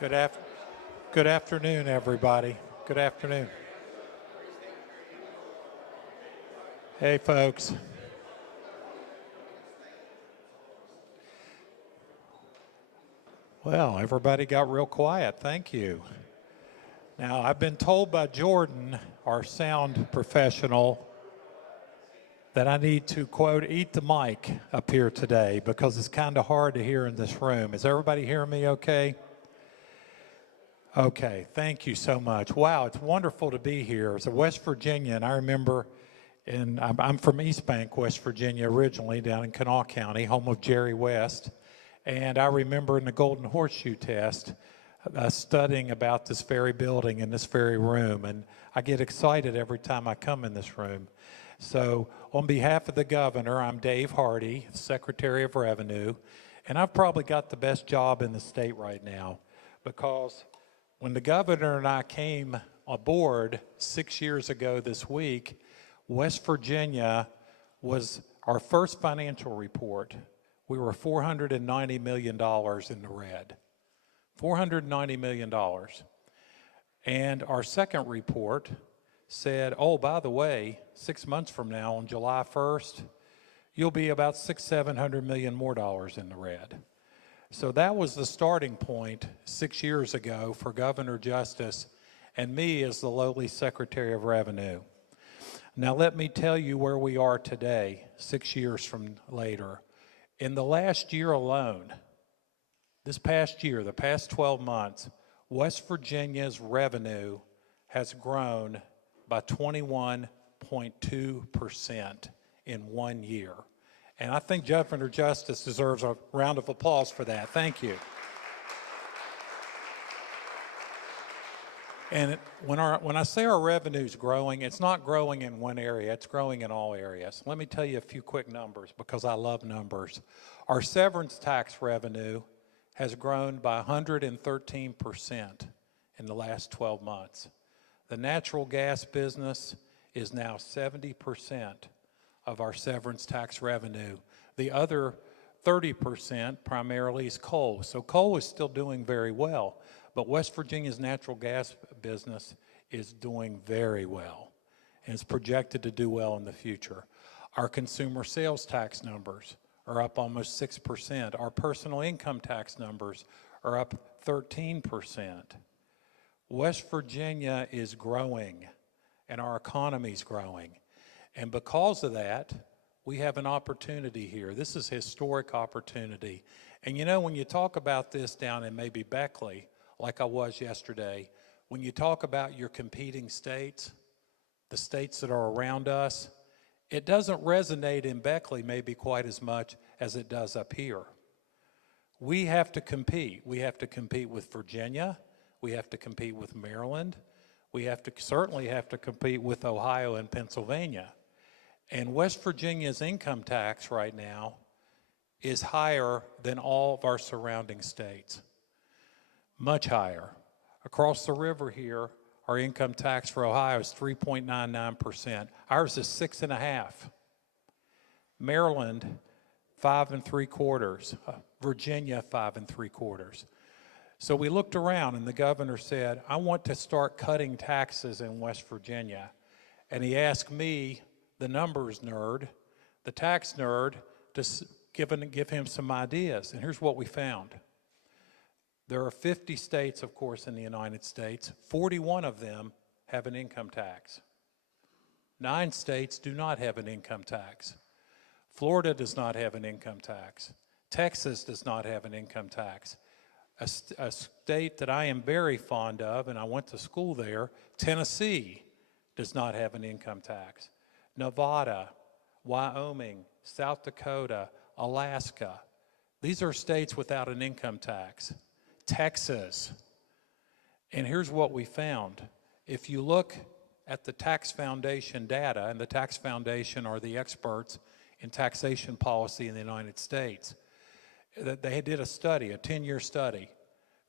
Good af- Good afternoon, everybody. Good afternoon. Hey, folks. Well, everybody got real quiet. Thank you. Now, I've been told by Jordan, our sound professional, that I need to, quote, eat the mic up here today because it's kind of hard to hear in this room. Is everybody hearing me okay? Okay, thank you so much. Wow, it's wonderful to be here. As a West Virginian, I remember, and I'm from East Bank, West Virginia originally, down in Kanawha County, home of Jerry West. And I remember in the Golden Horseshoe Test, studying about this very building in this very room. And I get excited every time I come in this room. So on behalf of the governor, I'm Dave Hardy, Secretary of Revenue. And I've probably got the best job in the state right now because when the governor and I came aboard 6 years ago this week, West Virginia was our first financial report. We were $490 million in the red. $490 million. And our second report said, oh, by the way, 6 months from now, on July 1st, you'll be about $700 million more dollars in the red. So that was the starting point 6 years ago for Governor Justice and me as the lowly Secretary of Revenue. Now let me tell you where we are today, 6 years from later. In the last year alone, this past year, the past 12 months, West Virginia's revenue has grown by 21.2% in 1 year. And I think Governor Justice deserves a round of applause for that. Thank you. And when I say our revenue is growing, it's not growing in one area, it's growing in all areas. Let me tell you a few quick numbers because I love numbers. Our severance tax revenue has grown by 113% in the last 12 months. The natural gas business is now 70% of our severance tax revenue. The other 30% primarily is coal. So coal is still doing very well, but West Virginia's natural gas business is doing very well and is projected to do well in the future. Our consumer sales tax numbers are up almost 6%. Our personal income tax numbers are up 13%. West Virginia is growing and our economy is growing. And because of that, we have an opportunity here. This is a historic opportunity. And you know, when you talk about this down in maybe Beckley, like I was yesterday, when you talk about your competing states, the states that are around us, it doesn't resonate in Beckley maybe quite as much as it does up here. We have to compete. We have to compete with Virginia. We have to compete with Maryland. We certainly have to compete with Ohio and Pennsylvania. And West Virginia's income tax right now is higher than all of our surrounding states. Much higher. Across the river here, our income tax for Ohio is 3.99%. Ours is 6.5%. Maryland, 5.75%. Virginia, 5.75%. So we looked around and the governor said, I want to start cutting taxes in West Virginia. And he asked me, the numbers nerd, the tax nerd, to give him some ideas. And here's what we found. There are 50 states, of course, in the United States. 41 of them have an income tax. 9 states do not have an income tax. Florida does not have an income tax. Texas does not have an income tax. A state that I am very fond of, and I went to school there, Tennessee, does not have an income tax. Nevada, Wyoming, South Dakota, Alaska, these are states without an income tax. Texas. And here's what we found. If you look at the Tax Foundation data, and the Tax Foundation are the experts in taxation policy in the United States, they did a study, a 10-year study,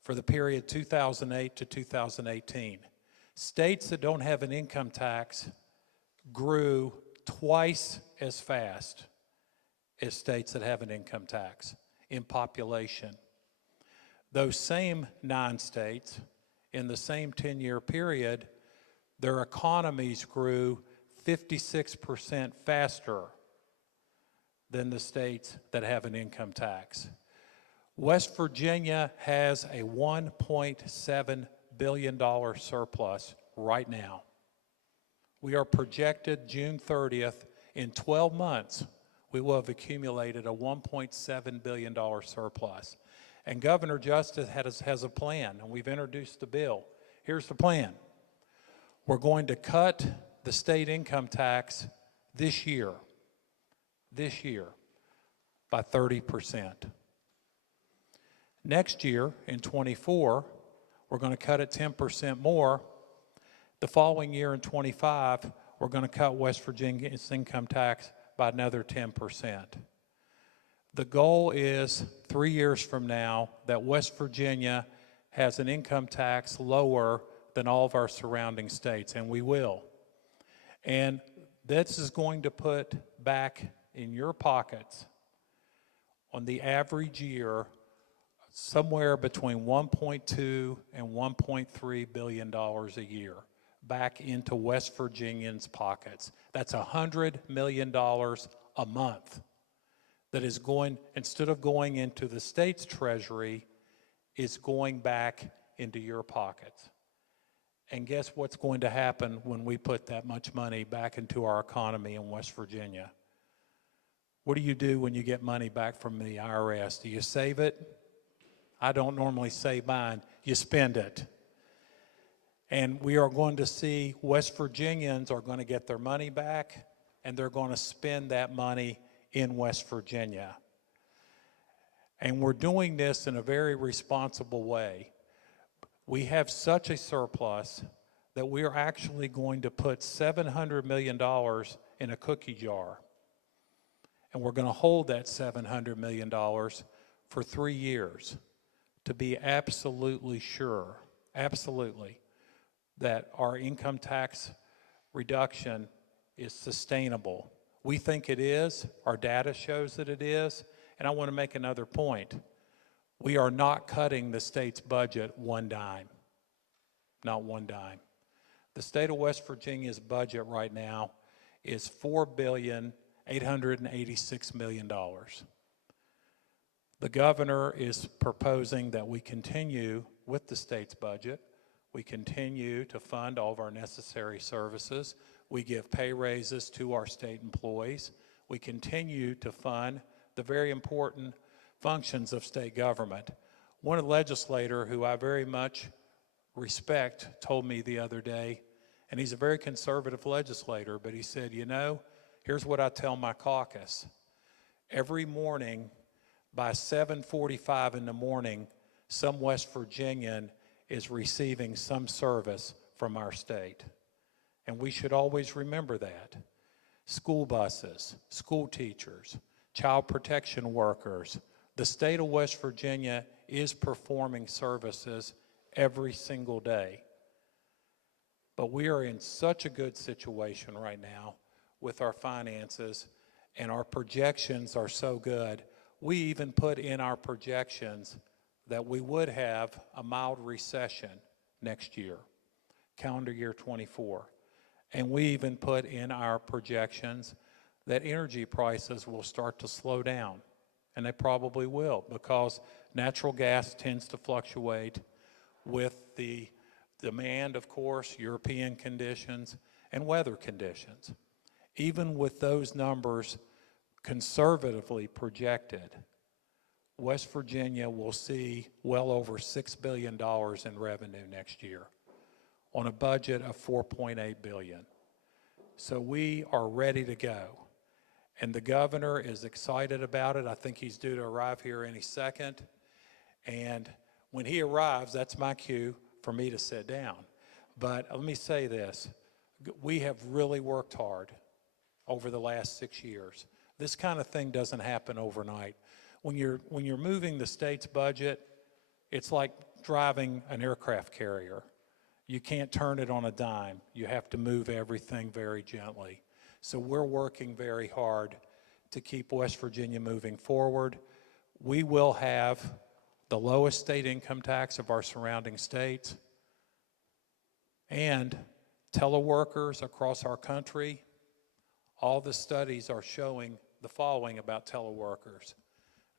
for the period 2008 to 2018. States that don't have an income tax grew twice as fast as states that have an income tax in population. Those same 9 states, in the same 10-year period, their economies grew 56% faster than the states that have an income tax. West Virginia has a $1.7 billion surplus right now. We are projected June 30th, in 12 months, we will have accumulated a $1.7 billion surplus. And Governor Justice has a plan, and we've introduced the bill. Here's the plan. We're going to cut the state income tax this year, by 30%. Next year, in '24, we're going to cut it 10% more. The following year, in '25, we're going to cut West Virginia's income tax by another 10%. The goal is 3 years from now that West Virginia has an income tax lower than all of our surrounding states, and we will. And this is going to put back in your pockets, on the average year, somewhere between $1.2 and $1.3 billion a year back into West Virginians' pockets. That's $100 million a month that is going, instead of going into the state's treasury, is going back into your pockets. And guess what's going to happen when we put that much money back into our economy in West Virginia? What do you do when you get money back from the IRS? Do you save it? I don't normally save mine. You spend it. And we are going to see West Virginians are going to get their money back, and they're going to spend that money in West Virginia. And we're doing this in a very responsible way. We have such a surplus that we are actually going to put $700 million in a cookie jar. And we're going to hold that $700 million for 3 years to be absolutely sure, that our income tax reduction is sustainable. We think it is. Our data shows that it is. And I want to make another point. We are not cutting the state's budget one dime. Not one dime. The state of West Virginia's budget right now is $4,886,000,000. The governor is proposing that we continue with the state's budget. We continue to fund all of our necessary services. We give pay raises to our state employees. We continue to fund the very important functions of state government. One legislator who I very much respect told me the other day, and he's a very conservative legislator, but he said, you know, here's what I tell my caucus. Every morning by 7:45 in the morning, some West Virginian is receiving some service from our state. And we should always remember that. School buses, school teachers, child protection workers, the state of West Virginia is performing services every single day. But we are in such a good situation right now with our finances, and our projections are so good. We even put in our projections that we would have a mild recession next year, calendar year '24. And we even put in our projections that energy prices will start to slow down. And they probably will, because natural gas tends to fluctuate with the demand, of course, European conditions, and weather conditions. Even with those numbers conservatively projected, West Virginia will see well over $6 billion in revenue next year on a budget of $4.8 billion. So we are ready to go. And the governor is excited about it. I think he's due to arrive here any second. And when he arrives, that's my cue for me to sit down. But let me say this. We have really worked hard over the last 6 years. This kind of thing doesn't happen overnight. When you're moving the state's budget, it's like driving an aircraft carrier. You can't turn it on a dime. You have to move everything very gently. So we're working very hard to keep West Virginia moving forward. We will have the lowest state income tax of our surrounding states, and teleworkers across our country. All the studies are showing the following about teleworkers.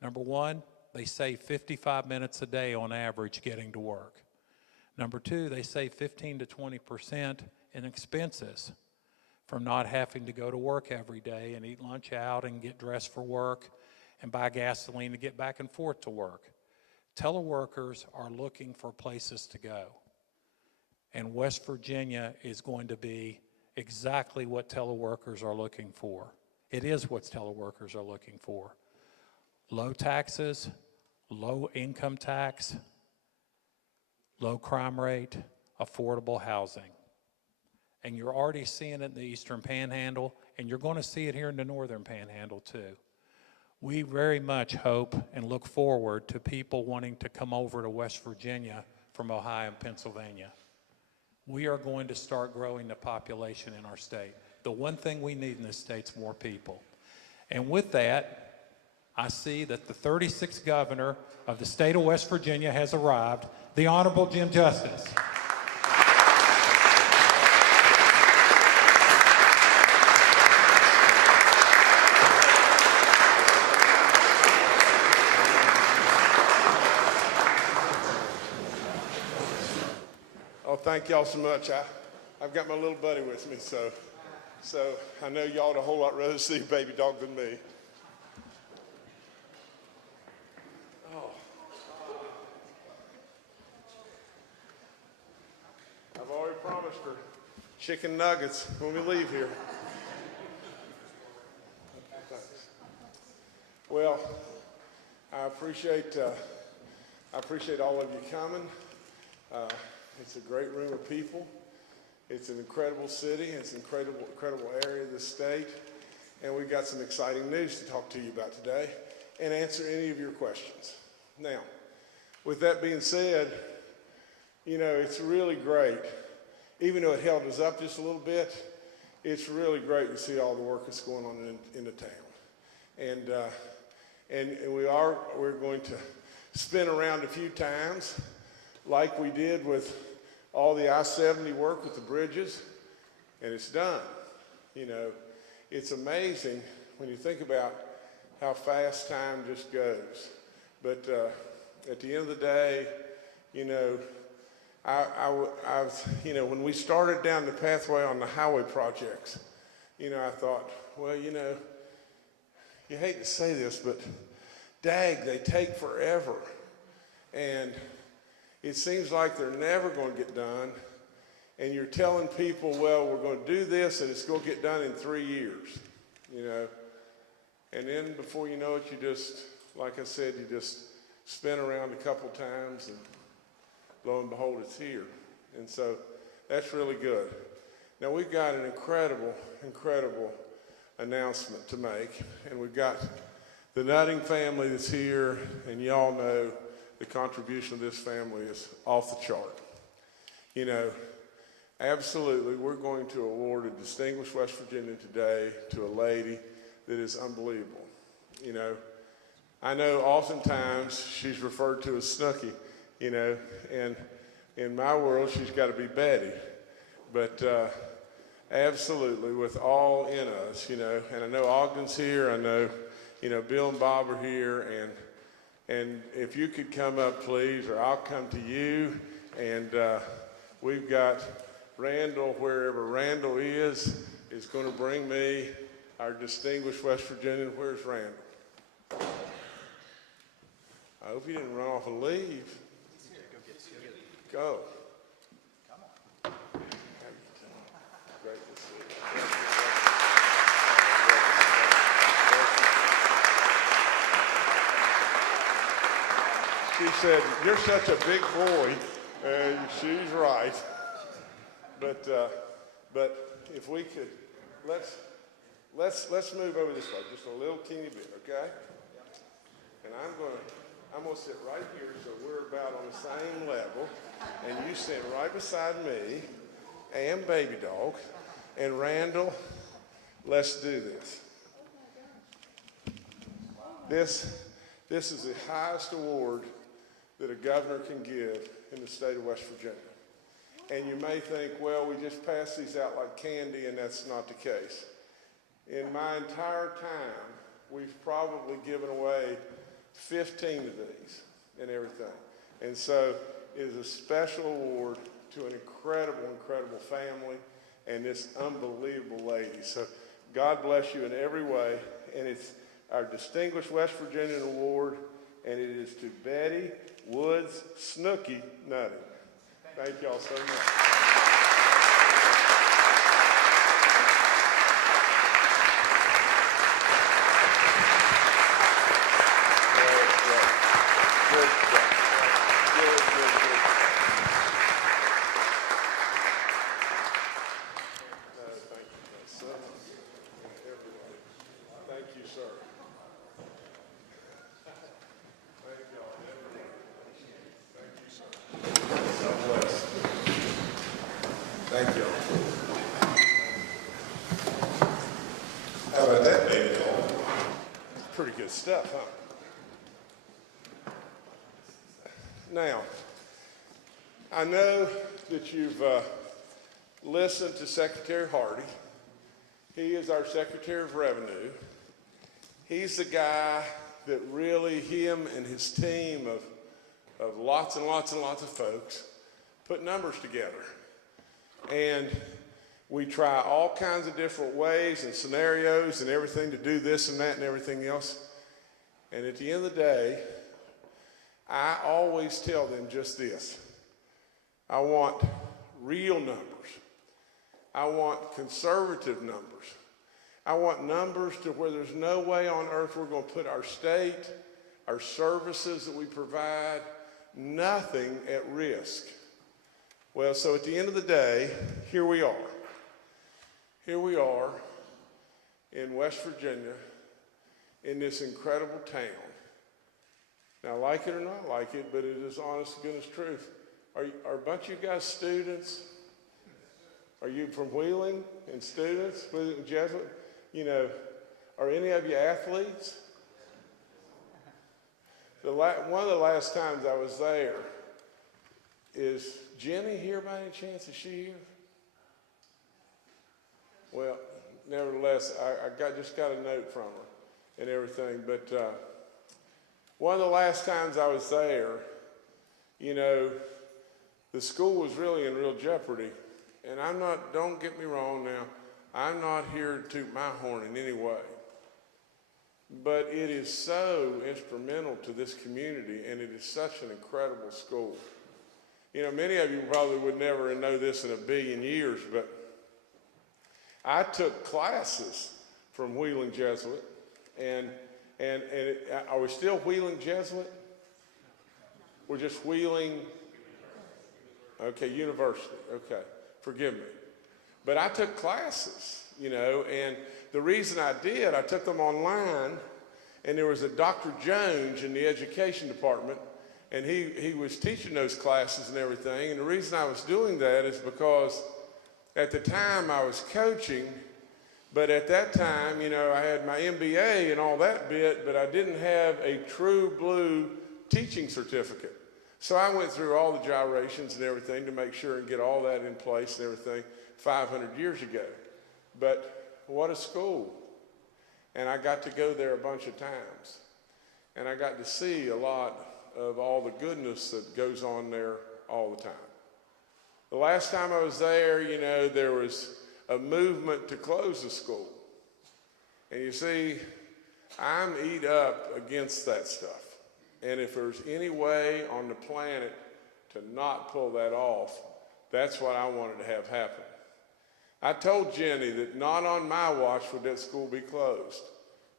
Number one, they save 55 minutes a day on average getting to work. Number two, they save 15 to 20% in expenses from not having to go to work every day and eat lunch out and get dressed for work and buy gasoline to get back and forth to work. Teleworkers are looking for places to go. And West Virginia is going to be exactly what teleworkers are looking for. It is what teleworkers are looking for. Low taxes, low income tax, low crime rate, affordable housing. And you're already seeing it in the Eastern Panhandle, and you're going to see it here in the Northern Panhandle too. We very much hope and look forward to people wanting to come over to West Virginia from Ohio and Pennsylvania. We are going to start growing the population in our state. The one thing we need in this state is more people. And with that, I see that the 36th governor of the state of West Virginia has arrived, the Honorable Jim Justice. Oh, thank y'all so much. I've got my little buddy with me, so I know y'all would a whole lot rather see Baby Dog than me. Oh. I've already promised her chicken nuggets when we leave here. Thanks. Well, I appreciate all of you coming. It's a great room of people. It's an incredible city. It's an incredible area of the state. And we've got some exciting news to talk to you about today and answer any of your questions. Now, with that being said, you know, it's really great. Even though it held us up just a little bit, it's really great to see all the work that's going on in the town. And we're going to spin around a few times like we did with all the I-70 work with the bridges, and it's done. You know, it's amazing when you think about how fast time just goes. But at the end of the day, you know, when we started down the pathway on the highway projects, you know, I thought, well, you know, you hate to say this, but dag, they take forever. And it seems like they're never going to get done, and you're telling people, well, we're going to do this, and it's going to get done in 3 years, you know. And then before you know it, you just, like I said, you just spin around a couple times, and lo and behold, it's here. And so that's really good. Now, we've got an incredible announcement to make, and we've got the Nutting family that's here, and y'all know the contribution of this family is off the chart. You know, absolutely, we're going to award a Distinguished West Virginian today to a lady that is unbelievable. You know, I know oftentimes she's referred to as Snooky, you know, and in my world, she's got to be Betty. But absolutely, with all in us, you know, and I know Ogden's here, I know, you know, Bill and Bob are here, and if you could come up, please, or I'll come to you. And we've got Randall, wherever Randall is going to bring me our Distinguished West Virginian. Where's Randall? I hope you didn't run off and leave. He's here. Go get it. Go. Come on. Great to see you. She said, "You're such a big boy," and she's right. But if we could, let's move over this way, just a little teeny bit, okay? And I'm gonna sit right here, so we're about on the same level, and you sit right beside me, and Baby Dog, and Randall. Let's do this. This is the highest award that a governor can give in the state of West Virginia. And you may think, well, we just pass these out like candy, and that's not the case. In my entire time, we've probably given away 15 of these and everything. And so it is a special award to an incredible, incredible family and this unbelievable lady. So God bless you in every way. And it's our Distinguished West Virginian Award, and it is to Betty Woods Snooky Nutting. Thank y'all so much. Thank you. How about that, baby doll? Pretty good stuff, huh? Now, I know that you've listened to Secretary Hardy. He is our Secretary of Revenue. He's the guy that really, him and his team of lots and lots and lots of folks, put numbers together. And we try all kinds of different ways and scenarios and everything to do this and that and everything else. And at the end of the day, I always tell them just this. I want real numbers. I want conservative numbers. I want numbers to where there's no way on earth we're going to put our state, our services that we provide, nothing at risk. Well, so at the end of the day, here we are. Here we are in West Virginia in this incredible town. Now, like it or not like it, but it is honest to goodness truth. Are a bunch of you guys students? Are you from Wheeling and students? Wheeling Jesuit? You know, are any of you athletes? One of the last times I was there, is Jenny here by any chance? Is she here? Well, nevertheless, I just got a note from her and everything. But one of the last times I was there, you know, the school was really in real jeopardy. And don't get me wrong now, I'm not here to toot my horn in any way. But it is so instrumental to this community, and it is such an incredible school. You know, many of you probably would never know this in a billion years, but I took classes from Wheeling Jesuit, and are we still Wheeling Jesuit? We're just Wheeling, okay, University, okay, forgive me. But I took classes, you know, and the reason I did, I took them online, and there was a Dr. Jones in the education department, and he was teaching those classes and everything. And the reason I was doing that is because at the time I was coaching, but at that time, you know, I had my MBA and all that bit, but I didn't have a true blue teaching certificate. So I went through all the gyrations and everything to make sure and get all that in place and everything 500 years ago. But what a school. And I got to go there a bunch of times. And I got to see a lot of all the goodness that goes on there all the time. The last time I was there, you know, there was a movement to close the school. And you see, I'm eat up against that stuff. And if there's any way on the planet to not pull that off, that's what I wanted to have happen. I told Jenny that not on my watch would that school be closed.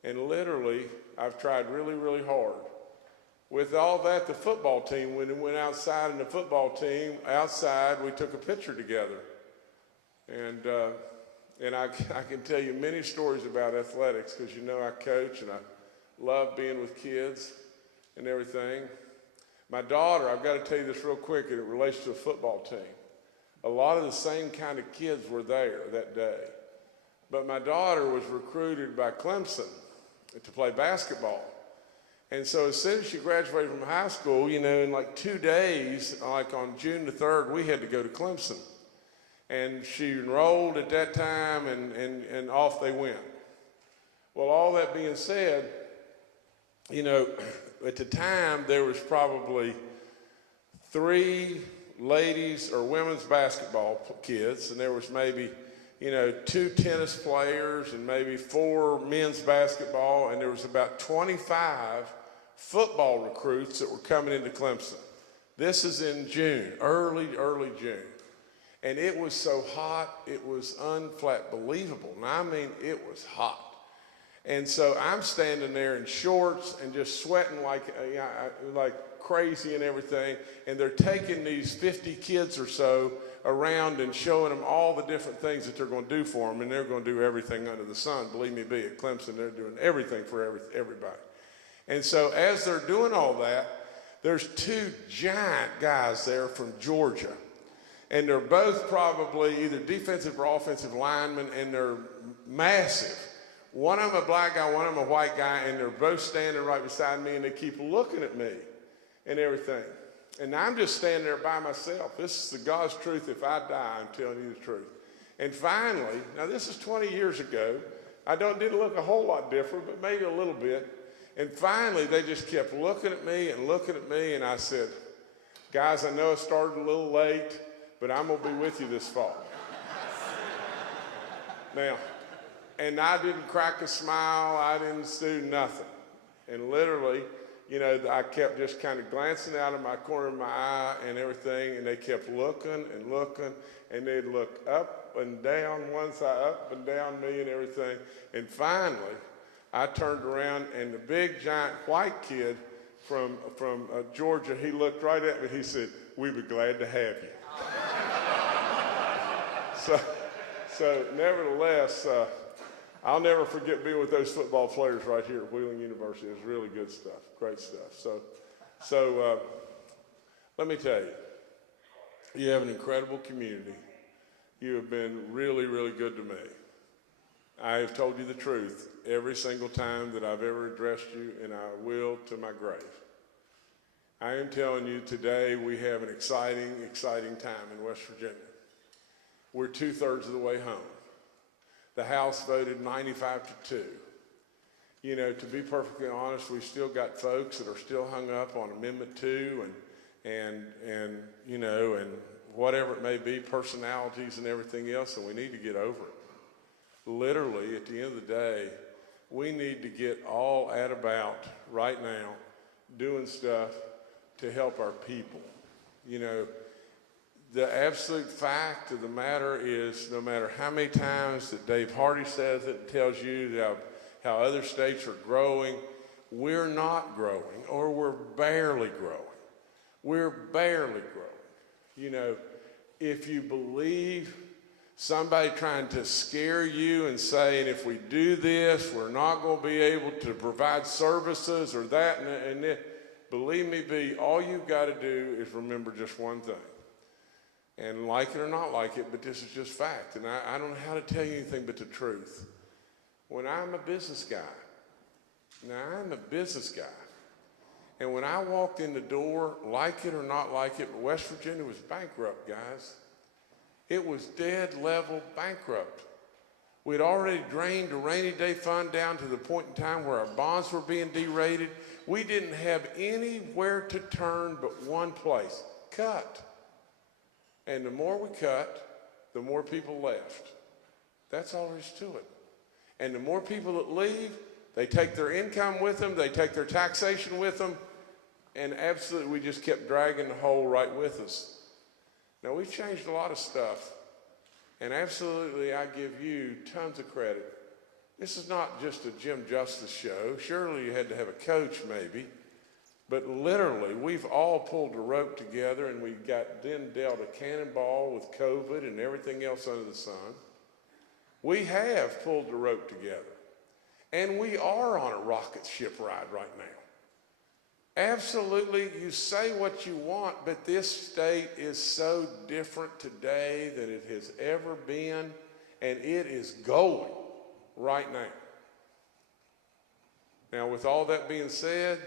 And literally, I've tried really, really hard. With all that, the football team, when it went outside and the football team, outside, we took a picture together. And I can tell you many stories about athletics because you know I coach and I love being with kids and everything. My daughter, I've got to tell you this real quick, and it relates to the football team. A lot of the same kind of kids were there that day. But my daughter was recruited by Clemson to play basketball. And so as soon as she graduated from high school, you know, in like 2 days, like on June the 3rd, we had to go to Clemson. And she enrolled at that time, and off they went. Well, all that being said, you know, at the time, there was probably 3 ladies or women's basketball kids, and there was maybe, you know, 2 tennis players and maybe 4 men's basketball, and there was about 25 football recruits that were coming into Clemson. This is in June, early June. And it was so hot, it was unflat believable. And I mean, it was hot. And so I'm standing there in shorts and just sweating like crazy and everything. And they're taking these 50 kids or so around and showing them all the different things that they're going to do for them. And they're going to do everything under the sun. Believe me, be at Clemson, they're doing everything for everybody. And so as they're doing all that, there's 2 giant guys there from Georgia. And they're both probably either defensive or offensive linemen, and they're massive. One of them a black guy, one of them a white guy, and they're both standing right beside me, and they keep looking at me and everything. And I'm just standing there by myself. This is the God's truth. If I die, I'm telling you the truth. And finally, now this is 20 years ago. I didn't look a whole lot different, but maybe a little bit. And finally, they just kept looking at me, and I said, guys, I know I started a little late, but I'm going to be with you this fall. Now, and I didn't crack a smile. I didn't do nothing. And literally, you know, I kept just kind of glancing out of my corner of my eye and everything, and they kept looking, and they'd look up and down one side, up and down me and everything. And finally, I turned around, and the big, giant white kid from Georgia, he looked right at me, and he said, "We'd be glad to have you." So nevertheless, I'll never forget being with those football players right here at Wheeling University. It was really good stuff, great stuff. So let me tell you, you have an incredible community. You have been really, really good to me. I have told you the truth every single time that I've ever addressed you, and I will to my grave. I am telling you today we have an exciting time in West Virginia. We're 2/3 of the way home. The House voted 95-2. You know, to be perfectly honest, we've still got folks that are still hung up on Amendment 2 and you know, and whatever it may be, personalities and everything else, and we need to get over it. Literally, at the end of the day, we need to get all at about right now doing stuff to help our people. You know, the absolute fact of the matter is, no matter how many times that Dave Hardy says it and tells you how other states are growing, we're not growing, or we're barely growing. We're barely growing. You know, if you believe somebody trying to scare you and saying, if we do this, we're not going to be able to provide services or that and this, believe me, all you've got to do is remember just one thing. And like it or not like it, but this is just fact. And I don't know how to tell you anything but the truth. When I'm a business guy, and when I walked in the door, like it or not like it, but West Virginia was bankrupt, guys. It was dead level bankrupt. We'd already drained the rainy day fund down to the point in time where our bonds were being derated. We didn't have anywhere to turn but one place, cut. And the more we cut, the more people left. That's all there is to it. And the more people that leave, they take their income with them, they take their taxation with them, and absolutely we just kept dragging the hole right with us. Now, we've changed a lot of stuff, and absolutely I give you tons of credit. This is not just a Jim Justice show. Surely you had to have a coach maybe. But literally, we've all pulled the rope together, and we got then dealt a cannonball with COVID and everything else under the sun. We have pulled the rope together, and we are on a rocket ship ride right now. Absolutely, you say what you want, but this state is so different today than it has ever been, and it is going right now. Now, with all that being said,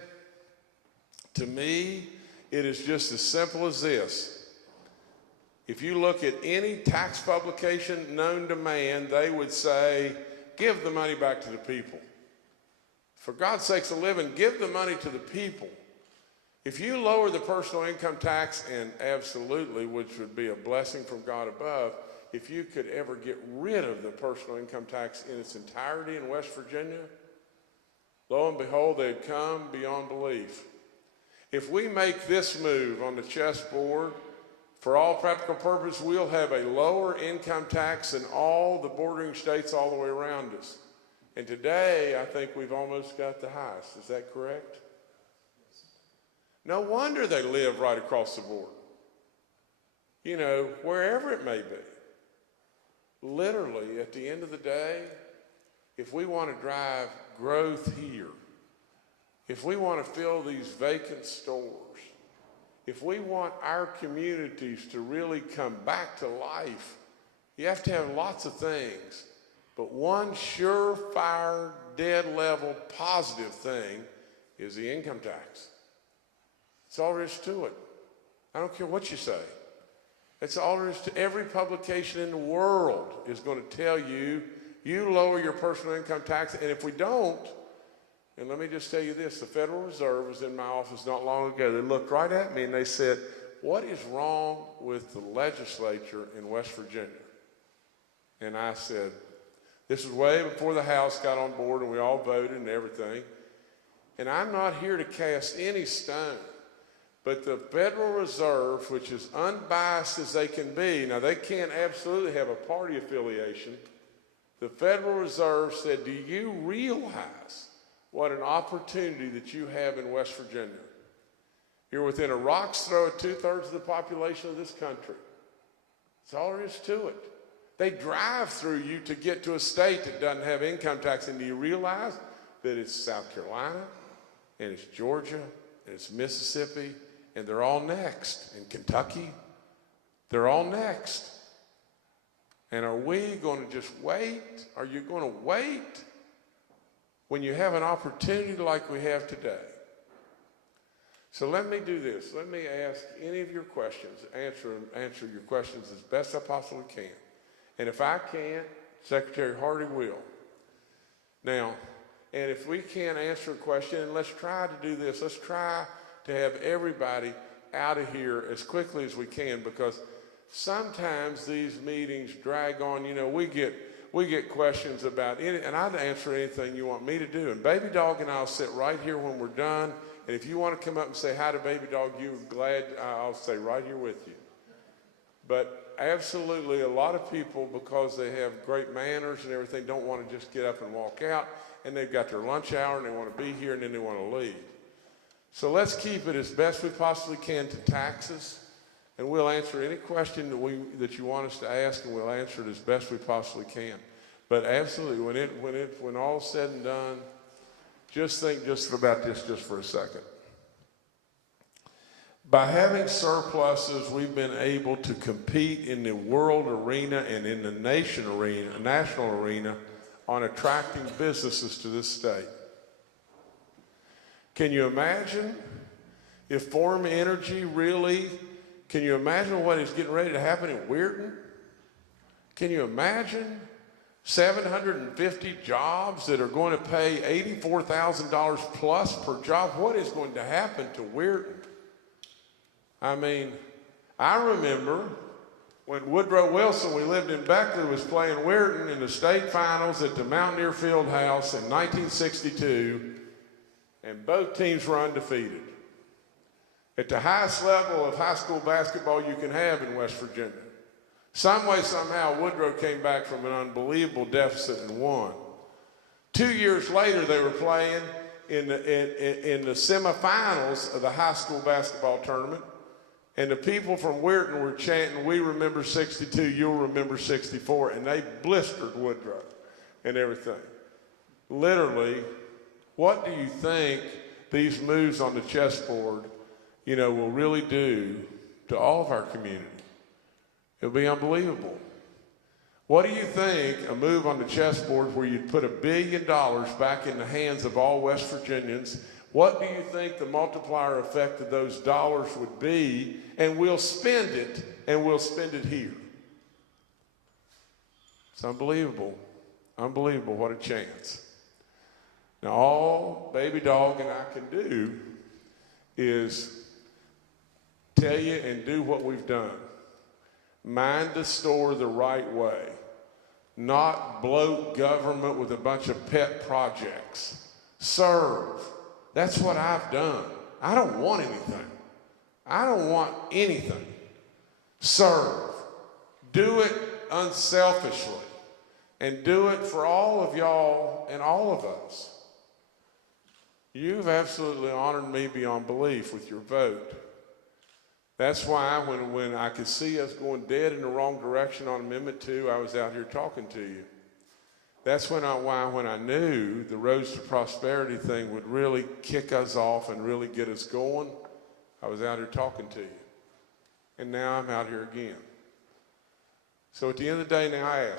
To me, it is just as simple as this. If you look at any tax publication known to man, they would say, give the money back to the people. For God's sakes, a living, give the money to the people. If you lower the personal income tax, and absolutely, which would be a blessing from God above, if you could ever get rid of the personal income tax in its entirety in West Virginia, lo and behold, they'd come beyond belief. If we make this move on the chessboard, for all practical purposes, we'll have a lower income tax than all the bordering states all the way around us. And today, I think we've almost got the highest. Is that correct? No wonder they live right across the border. You know, wherever it may be. Literally, at the end of the day, if we want to drive growth here, if we want to fill these vacant stores, if we want our communities to really come back to life, you have to have lots of things. But one surefire, dead level, positive thing is the income tax. That's all there is to it. I don't care what you say. That's all there is to every publication in the world is going to tell you, you lower your personal income tax, and if we don't, and let me just tell you this, the Federal Reserve was in my office not long ago. They looked right at me and they said, what is wrong with the legislature in West Virginia? And I said, this was way before the House got on board and we all voted and everything. And I'm not here to cast any stone, but the Federal Reserve, which is unbiased as they can be, now they can't absolutely have a party affiliation. The Federal Reserve said, do you realize what an opportunity that you have in West Virginia? You're within a rock's throw of 2/3 of the population of this country. That's all there is to it. They drive through you to get to a state that doesn't have income tax. And do you realize that it's South Carolina, and it's Georgia, and it's Mississippi, and they're all next. In Kentucky, they're all next. And are we going to just wait? Are you going to wait when you have an opportunity like we have today? So let me do this. Let me ask any of your questions, answer your questions as best I possibly can. And if I can't, Secretary Hardy will. Now, and if we can't answer a question, and let's try to do this. Let's try to have everybody out of here as quickly as we can, because sometimes these meetings drag on. You know, we get questions about any, and I'd answer anything you want me to do. And Baby Dog and I'll sit right here when we're done. And if you want to come up and say hi to Baby Dog, you're glad, I'll stay right here with you. But absolutely, a lot of people, because they have great manners and everything, don't want to just get up and walk out. And they've got their lunch hour and they want to be here and then they want to leave. So let's keep it as best we possibly can to taxes. And we'll answer any question that you want us to ask, and we'll answer it as best we possibly can. But absolutely, when all's said and done, just think just about this just for a second. By having surpluses, we've been able to compete in the world arena and in the national arena on attracting businesses to this state. Can you imagine if Form Energy really, can you imagine what is getting ready to happen in Weirton? Can you imagine 750 jobs that are going to pay $84,000 plus per job? What is going to happen to Weirton? I mean, I remember when Woodrow Wilson, we lived in Beckley, was playing Weirton in the state finals at the Mountaineer Fieldhouse in 1962, and both teams were undefeated. At the highest level of high school basketball you can have in West Virginia. Some way, somehow, Woodrow came back from an unbelievable deficit and won. 2 years later, they were playing in the semifinals of the high school basketball tournament, and the people from Weirton were chanting, "We remember 62, you'll remember 64," and they blistered Woodrow and everything. Literally, what do you think these moves on the chessboard, will really do to all of our community? It'll be unbelievable. What do you think a move on the chessboard where you'd put $1 billion back in the hands of all West Virginians, What do you think the multiplier effect of those dollars would be? And we'll spend it, and we'll spend it here. It's unbelievable. Unbelievable, what a chance. Now, all Baby Dog and I can do is tell you and do what we've done. Mind the store the right way. Not bloat government with a bunch of pet projects. Serve. That's what I've done. I don't want anything. I don't want anything. Serve. Do it unselfishly. And do it for all of y'all and all of us. You've absolutely honored me beyond belief with your vote. That's why when I could see us going dead in the wrong direction on Amendment 2, I was out here talking to you. That's when I knew the Roads to Prosperity thing would really kick us off and really get us going, I was out here talking to you. And now I'm out here again. So at the end of the day, now I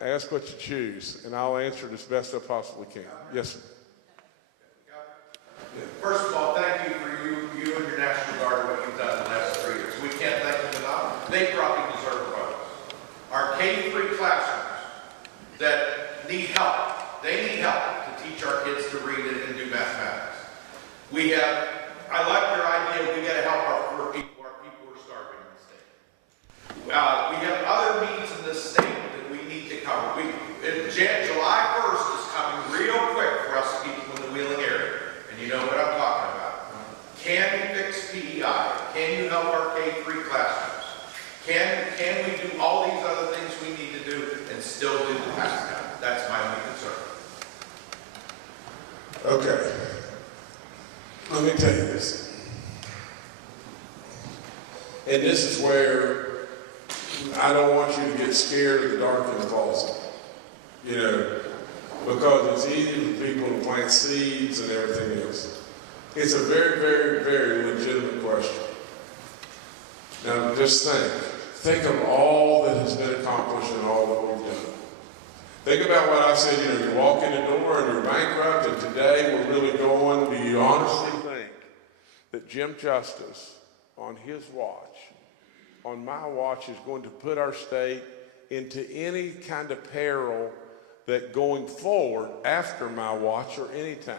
ask what you choose, and I'll answer it as best I possibly can. Yes, sir. First of all, thank you for you and your National Guard, what you've done in the last 3 years. We can't thank them enough. They probably deserve a vote. Our K-3 classrooms that need help, they need help to teach our kids to read and do mathematics. I like your idea, we got to help our poor people. Our people are starving in the state. We have other needs in this state that we need to cover. July 1st is coming real quick for us people in the Wheeling area. And you know what I'm talking about. Can we fix PEI? Can you help our K-3 classrooms? Can we do all these other things we need to do and still do the tax cut? That's my only concern. Okay. Let me tell you this. And this is where I don't want you to get scared of the dark and the false. You know, because it's easy for people to plant seeds and everything else. It's a very, very, very legitimate question. Now, just think of all that has been accomplished and all that we've done. Think about what I said, you walk in the door and you're bankrupt, and today we're really going. Do you honestly think that Jim Justice, on his watch, on my watch, is going to put our state into any kind of peril that going forward after my watch or any time,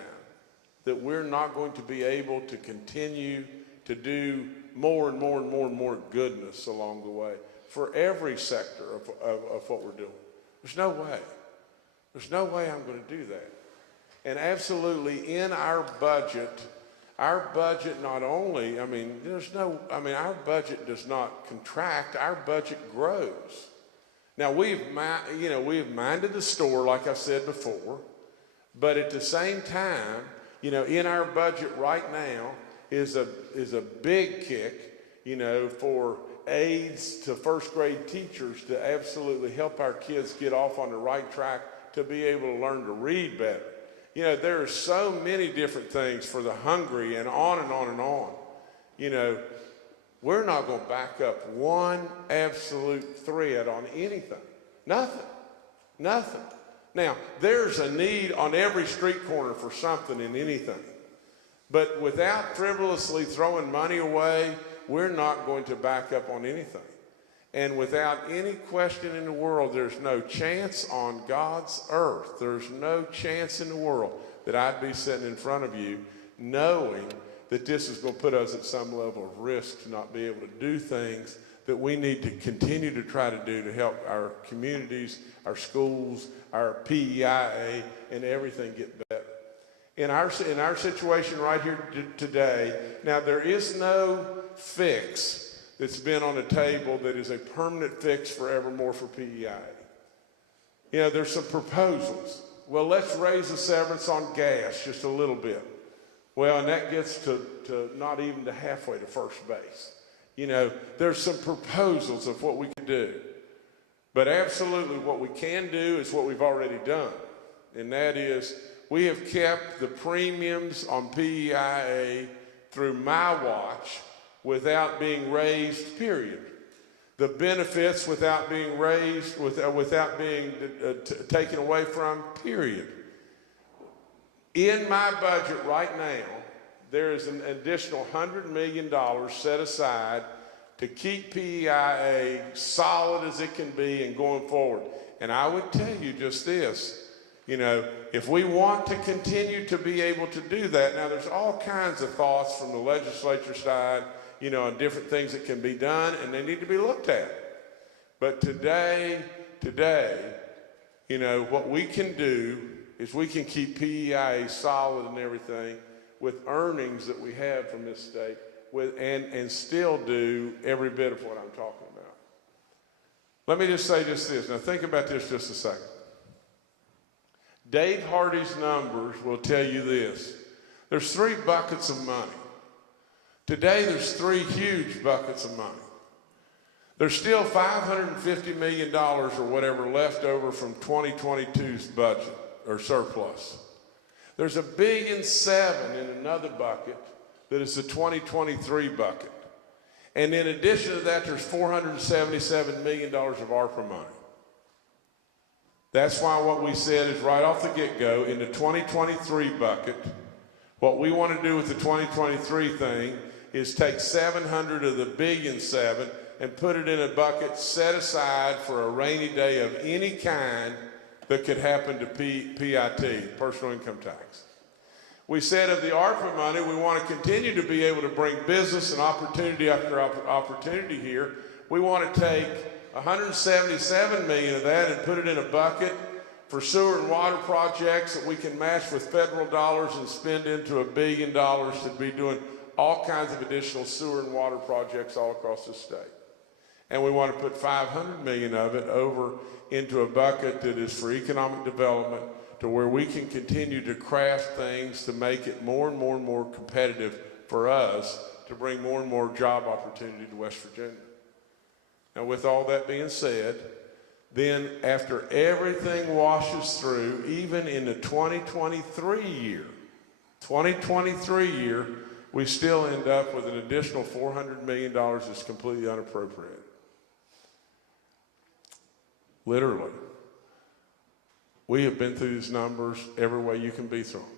that we're not going to be able to continue to do more and more and more and more goodness along the way for every sector of what we're doing? There's no way. There's no way I'm going to do that. And absolutely in our budget not only, our budget does not contract, our budget grows. Now, we've minded the store, like I said before, but at the same time, in our budget right now is a big kick, for aids to first grade teachers to absolutely help our kids get off on the right track to be able to learn to read better. There are so many different things for the hungry and on and on and on. We're not going to back up one absolute thread on anything. Nothing. Now, there's a need on every street corner for something and anything. But without frivolously throwing money away, we're not going to back up on anything. And without any question in the world, there's no chance on God's earth, there's no chance in the world that I'd be sitting in front of you knowing that this is going to put us at some level of risk to not be able to do things that we need to continue to try to do to help our communities, our schools, our PEIA, and everything get better. In our situation right here today, now there is no fix that's been on the table that is a permanent fix forevermore for PEIA. There's some proposals. Well, let's raise the severance on gas just a little bit. Well, and that gets to not even to halfway to first base. There's some proposals of what we can do. But absolutely what we can do is what we've already done. And that is we have kept the premiums on PEIA through my watch without being raised, period. The benefits without being raised, without being taken away from, period. In my budget right now, there is an additional $100 million set aside to keep PEIA solid as it can be and going forward. And I would tell you just this, you know, if we want to continue to be able to do that, now there's all kinds of thoughts from the legislature side, you know, on different things that can be done, and they need to be looked at. But today, you know, what we can do is we can keep PEIA solid and everything with earnings that we have from this state and still do every bit of what I'm talking about. Let me just say just this. Now think about this just a second. Dave Hardy's numbers will tell you this. There's 3 buckets of money. Today there's 3 huge buckets of money. There's still $550 million or whatever left over from 2022's budget or surplus. There's $1.7 billion in another bucket that is the 2023 bucket. And in addition to that, there's $477 million of ARPA money. That's why what we said is right off the get-go, in the 2023 bucket, what we want to do with the 2023 thing is take 700 of the $1.7 billion and put it in a bucket set aside for a rainy day of any kind that could happen to PIT, personal income tax. We said of the ARPA money, we want to continue to be able to bring business and opportunity after opportunity here. We want to take $177 million of that and put it in a bucket for sewer and water projects that we can match with federal dollars and spend into $1 billion to be doing all kinds of additional sewer and water projects all across the state. And we want to put $500 million of it over into a bucket that is for economic development, to where we can continue to craft things to make it more and more and more competitive for us to bring more and more job opportunity to West Virginia. Now, with all that being said, then after everything washes through, even in the 2023 year, we still end up with an additional $400 million that's completely unappropriated. Literally. We have been through these numbers every way you can be through them.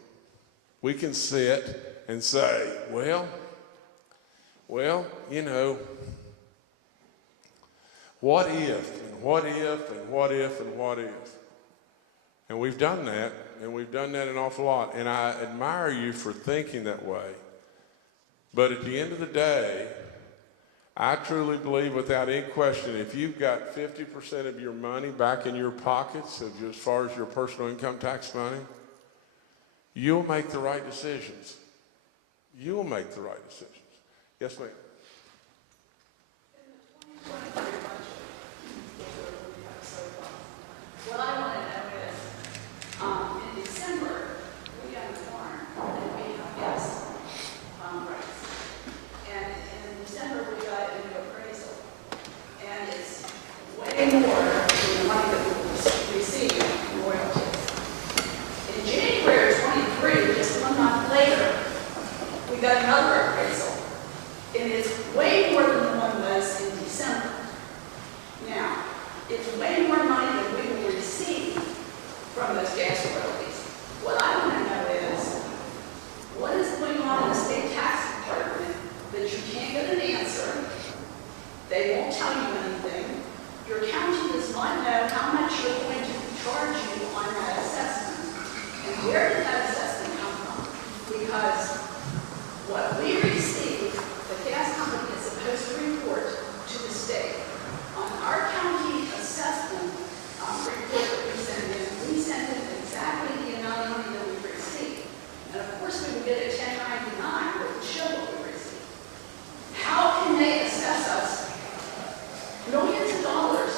We can sit and say, well, you know, what if, and what if, and what if, and what if? And we've done that, and we've done that an awful lot. And I admire you for thinking that way. But at the end of the day, I truly believe without any question, if you've got 50% of your money back in your pockets, as far as your personal income tax money, you'll make the right decisions. You'll make the right decisions. Yes, ma'am. What I want to know is, in December, we got a farm and we have gas rights. And in December, we got a new appraisal. And it's way more than the money that we received in royalties. In January of 23, just 1 month later, we got another appraisal. And it's way more than the one was in December. Now, it's way more money than we will receive from those gas royalties. What I want to know is, what is going on in the state tax department that you can't get an answer? They won't tell you anything. Your county does not know how much you're going to charge you on that assessment. And where did that assessment come from? Because what we receive, the gas company is supposed to report to the state. On our county assessment report that we send in exactly the amount of money that we received. And of course, we would get a 1099 that would show what we received. How can they assess us millions of dollars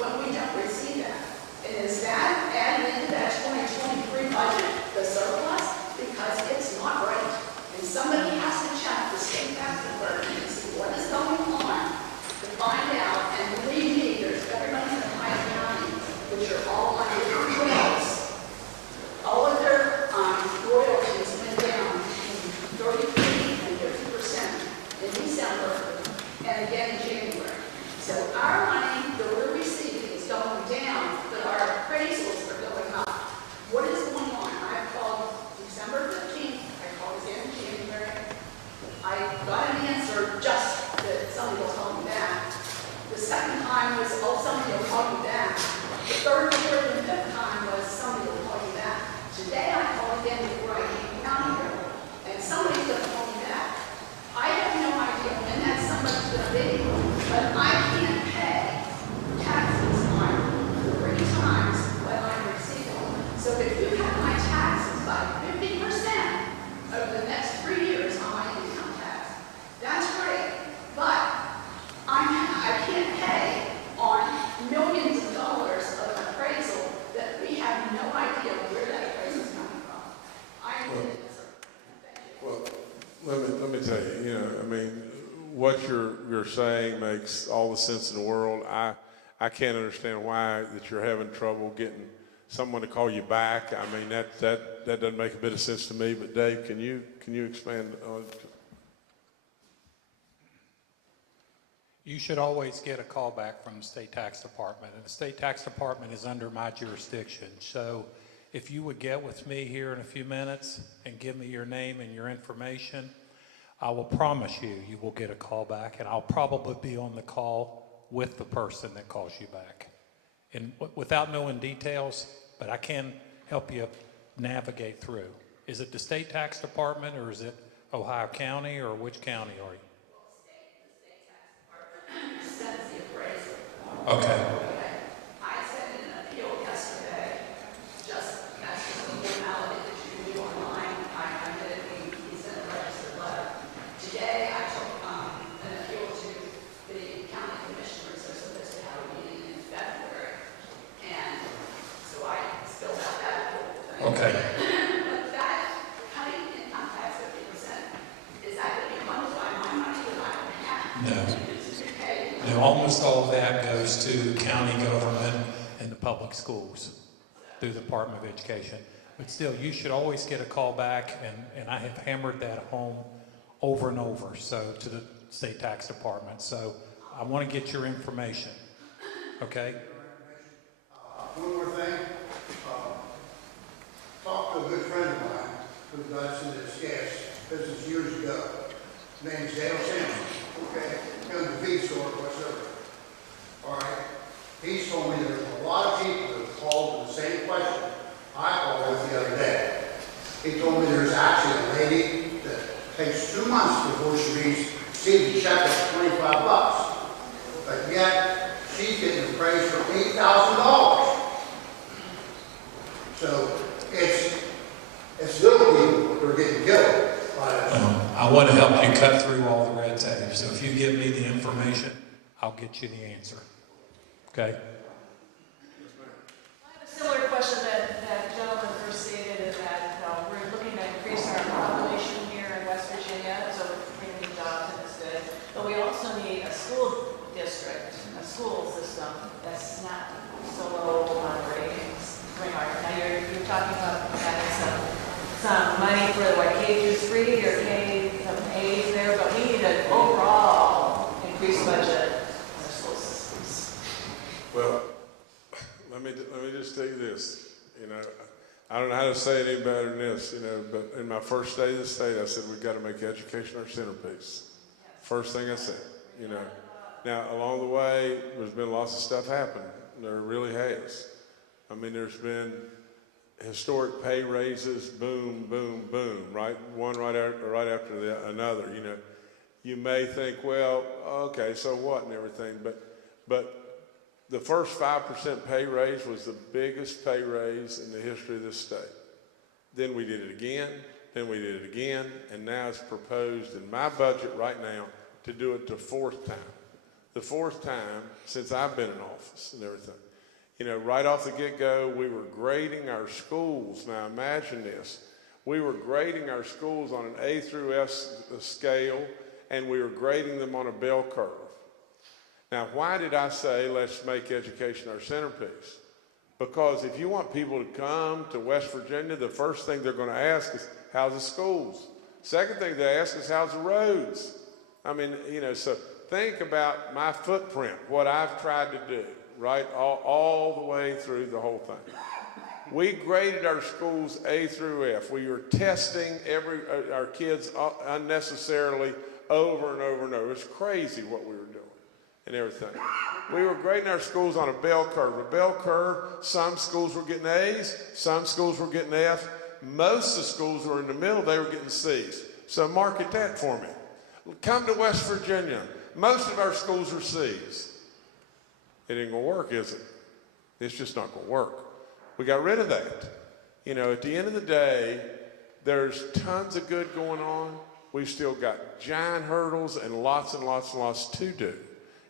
when we don't receive that? And is that added into that 2023 budget, the surplus? Because it's not right. And somebody has to check the state tax department and see what is going on to find out. And believe me, there's everybody in the Pike County, which are all on different bills. All of their royalties went down 33 and 50% in December and again in January. So our money that we're receiving is going down, but our appraisals are going up. What is going on? I called December 15th, I called again in third, fourth, and fifth time was somebody will call you back. Today I called again before I came down here, and somebody's gonna call me back. I have no idea when that somebody's gonna be, but I can't pay taxes on 3 times what I'm receiving. So if you cut my taxes by 50% over the next 3 years on my income tax, that's great. But I can't pay on millions of dollars of an appraisal that we have no idea where that appraisal is coming from. I did it, sir. Thank you. Well, let me tell you, you know, I mean, what you're saying makes all the sense in the world. I can't understand why that you're having trouble getting someone to call you back. I mean, that doesn't make a bit of sense to me. But Dave, can you expand on? You should always get a call back from the state tax department, and the state tax department is under my jurisdiction. So if you would get with me here in a few minutes and give me your name and your information, I will promise you will get a call back, and I'll probably be on the call with the person that calls you back. And without knowing details, but I can help you navigate through. Is it the state tax department, or is it Ohio County, or which county are you? Sends the appraisal. Okay. I sent in an appeal yesterday, just that's just a formality that you can do online. I did it, he sent a registered letter. Today, I took an appeal to the county commissioners. They're supposed to have a meeting in February. And so I spilled out that whole thing. Okay. But that cutting income tax 50%, is that going to be funded by my money that I don't have? No. Okay. No, almost all of that goes to county government and the public schools through the Department of Education. But still, you should always get a call back, and I have hammered that home over and over, so to the state tax department. So I want to get your information, okay? One more thing. Talked to a good friend of mine who got into this gas business years ago. His name's Dale Sampson. Okay, he owns a feed store, whatsoever. All right. He's told me there's a lot of people that have called with the same question I called with the other day. He told me there's actually a lady that takes 2 months before she receives a check of $25. But yet, she's getting appraised for $8,000. So it's little people who are getting killed by this. I want to help you cut through all the red tape. So if you give me the information, I'll get you the answer. Okay? I have a similar question that gentleman first stated, is that we're looking to increase our population here in West Virginia, so we're bringing jobs and it's good. But we also need a school district, a school system that's not so low on ratings. Now you're talking about having some money for like K-3 or K-8 there, but we need an overall increased budget on our school systems. Well, let me just tell you this. You know, I don't know how to say it any better than this. You know, but in my first day of the state, I said we've got to make education our centerpiece. First thing I said. You know, now along the way, there's been lots of stuff happen. There really has. I mean, there's been historic pay raises, boom, boom, boom, right? One right after another. You know, you may think, well, okay, so what and everything, but the first 5% pay raise was the biggest pay raise in the history of this state. Then we did it again, then we did it again, and now it's proposed in my budget right now to do it the 4th time. The 4th time since I've been in office and everything. You know, right off the get-go, we were grading our schools. Now imagine this. We were grading our schools on an A through S scale, and we were grading them on a bell curve. Now, why did I say let's make education our centerpiece? Because if you want people to come to West Virginia, the first thing they're going to ask is, how's the schools? Second thing they ask is, how's the roads? I mean, you know, so think about my footprint, what I've tried to do, right, all the way through the whole thing. We graded our schools A through F. We were testing our kids unnecessarily over and over and over. It's crazy what we were doing. and everything. We were grading our schools on a bell curve. A bell curve, some schools were getting A's, some schools were getting F's. Most of the schools were in the middle, they were getting C's. So market that for me. Come to West Virginia. Most of our schools are C's. It ain't gonna work, is it? It's just not gonna work. We got rid of that. You know, at the end of the day, there's tons of good going on. We've still got giant hurdles and lots and lots and lots to do.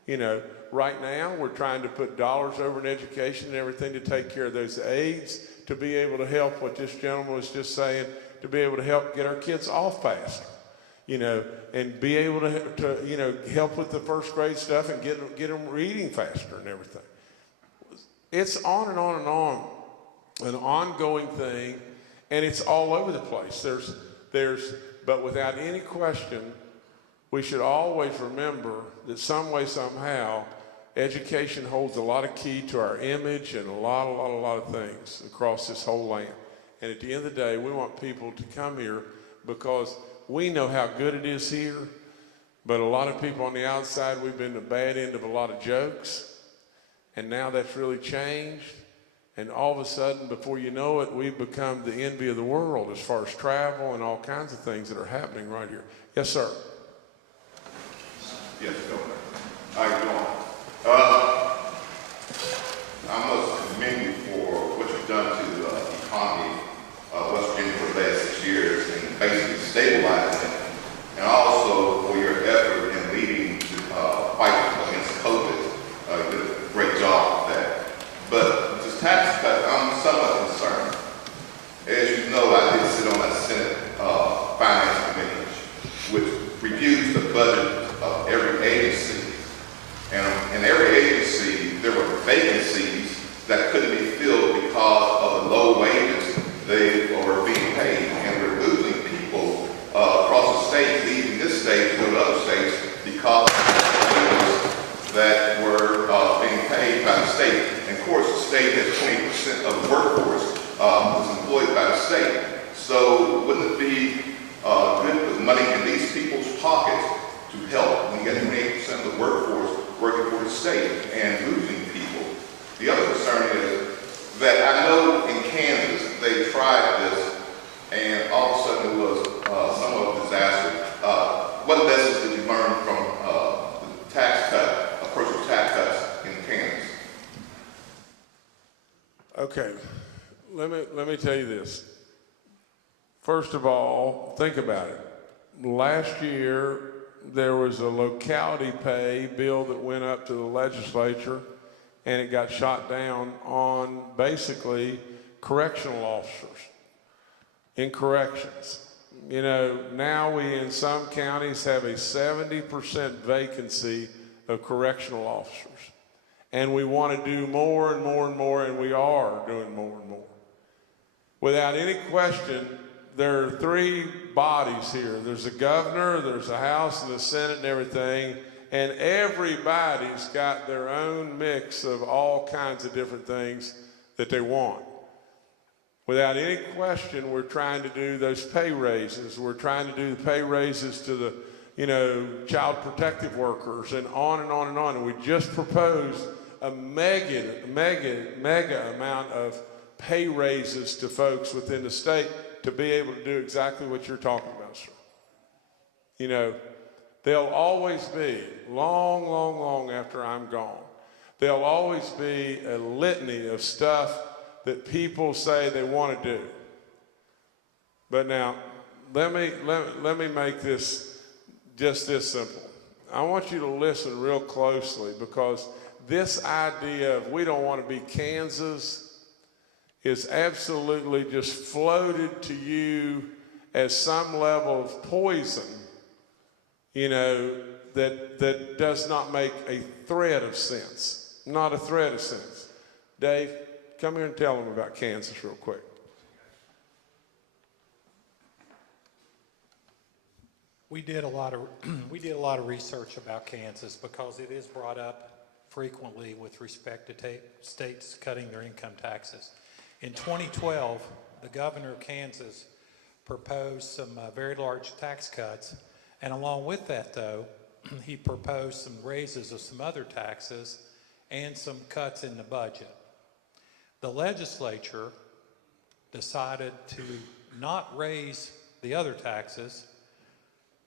You know, right now we're trying to put dollars over in education and everything to take care of those aids, to be able to help what this gentleman was just saying, to be able to help get our kids off faster, you know, and be able to you know, help with the first grade stuff and get them reading faster and everything. It's on and on and on, an ongoing thing, and it's all over the place. But without any question, we should always remember that some way, somehow, education holds a lot of key to our image and a lot of things across this whole land. And at the end of the day, we want people to come here because we know how good it is here, but a lot of people on the outside, we've been the bad end of a lot of jokes, and now that's really changed. And all of a sudden, before you know it, we've become the envy of the world as far as travel and all kinds of things that are happening right here. Yes, sir. Yes, Governor. How you doing? I must commend you for what you've done to the economy of West Virginia for the last 6 years and basically stabilizing it, and also for your effort in leading the fight against COVID. You did a great job with that. But this tax cut, I'm somewhat concerned. As you know, I did sit on that Senate Finance Committee, which reviews the budget of every agency. And in every agency, there were vacancies that couldn't be filled because of the low wages they were being paid. And we're losing people across the state, leaving this state to go to other states because of the wages that were being paid by the state. And of course, the state has 20% of the workforce was employed by the state. So wouldn't it be good to put money in these people's pockets to help when you get 28% of the workforce working for the state and losing people? The other concern is that I know in Kansas they tried this and all of a sudden it was somewhat of a disaster. What lessons did you learn from the tax cut, approach of tax cuts in Kansas? Okay, let me tell you this. First of all, think about it. Last year, there was a locality pay bill that went up to the legislature, and it got shot down on basically correctional officers in corrections. You know, now we in some counties have a 70% vacancy of correctional officers. And we want to do more and more and more, and we are doing more and more. Without any question, there are three bodies here. There's a governor, there's a House and a Senate and everything, and everybody's got their own mix of all kinds of different things that they want. Without any question, we're trying to do those pay raises. We're trying to do the pay raises to the, you know, child protective workers and on and on and on. And we just proposed a mega amount of pay raises to folks within the state to be able to do exactly what you're talking about, sir. You know, there'll always be, long after I'm gone, there'll always be a litany of stuff that people say they want to do. But now, let me make this just this simple. I want you to listen real closely, because this idea of we don't want to be Kansas is absolutely just floated to you as some level of poison, you know, that does not make a thread of sense. Not a thread of sense. Dave, come here and tell them about Kansas real quick. We did a lot of research about Kansas because it is brought up frequently with respect to states cutting their income taxes. In 2012, the governor of Kansas proposed some very large tax cuts, and along with that, though, he proposed some raises of some other taxes and some cuts in the budget. The legislature decided to not raise the other taxes,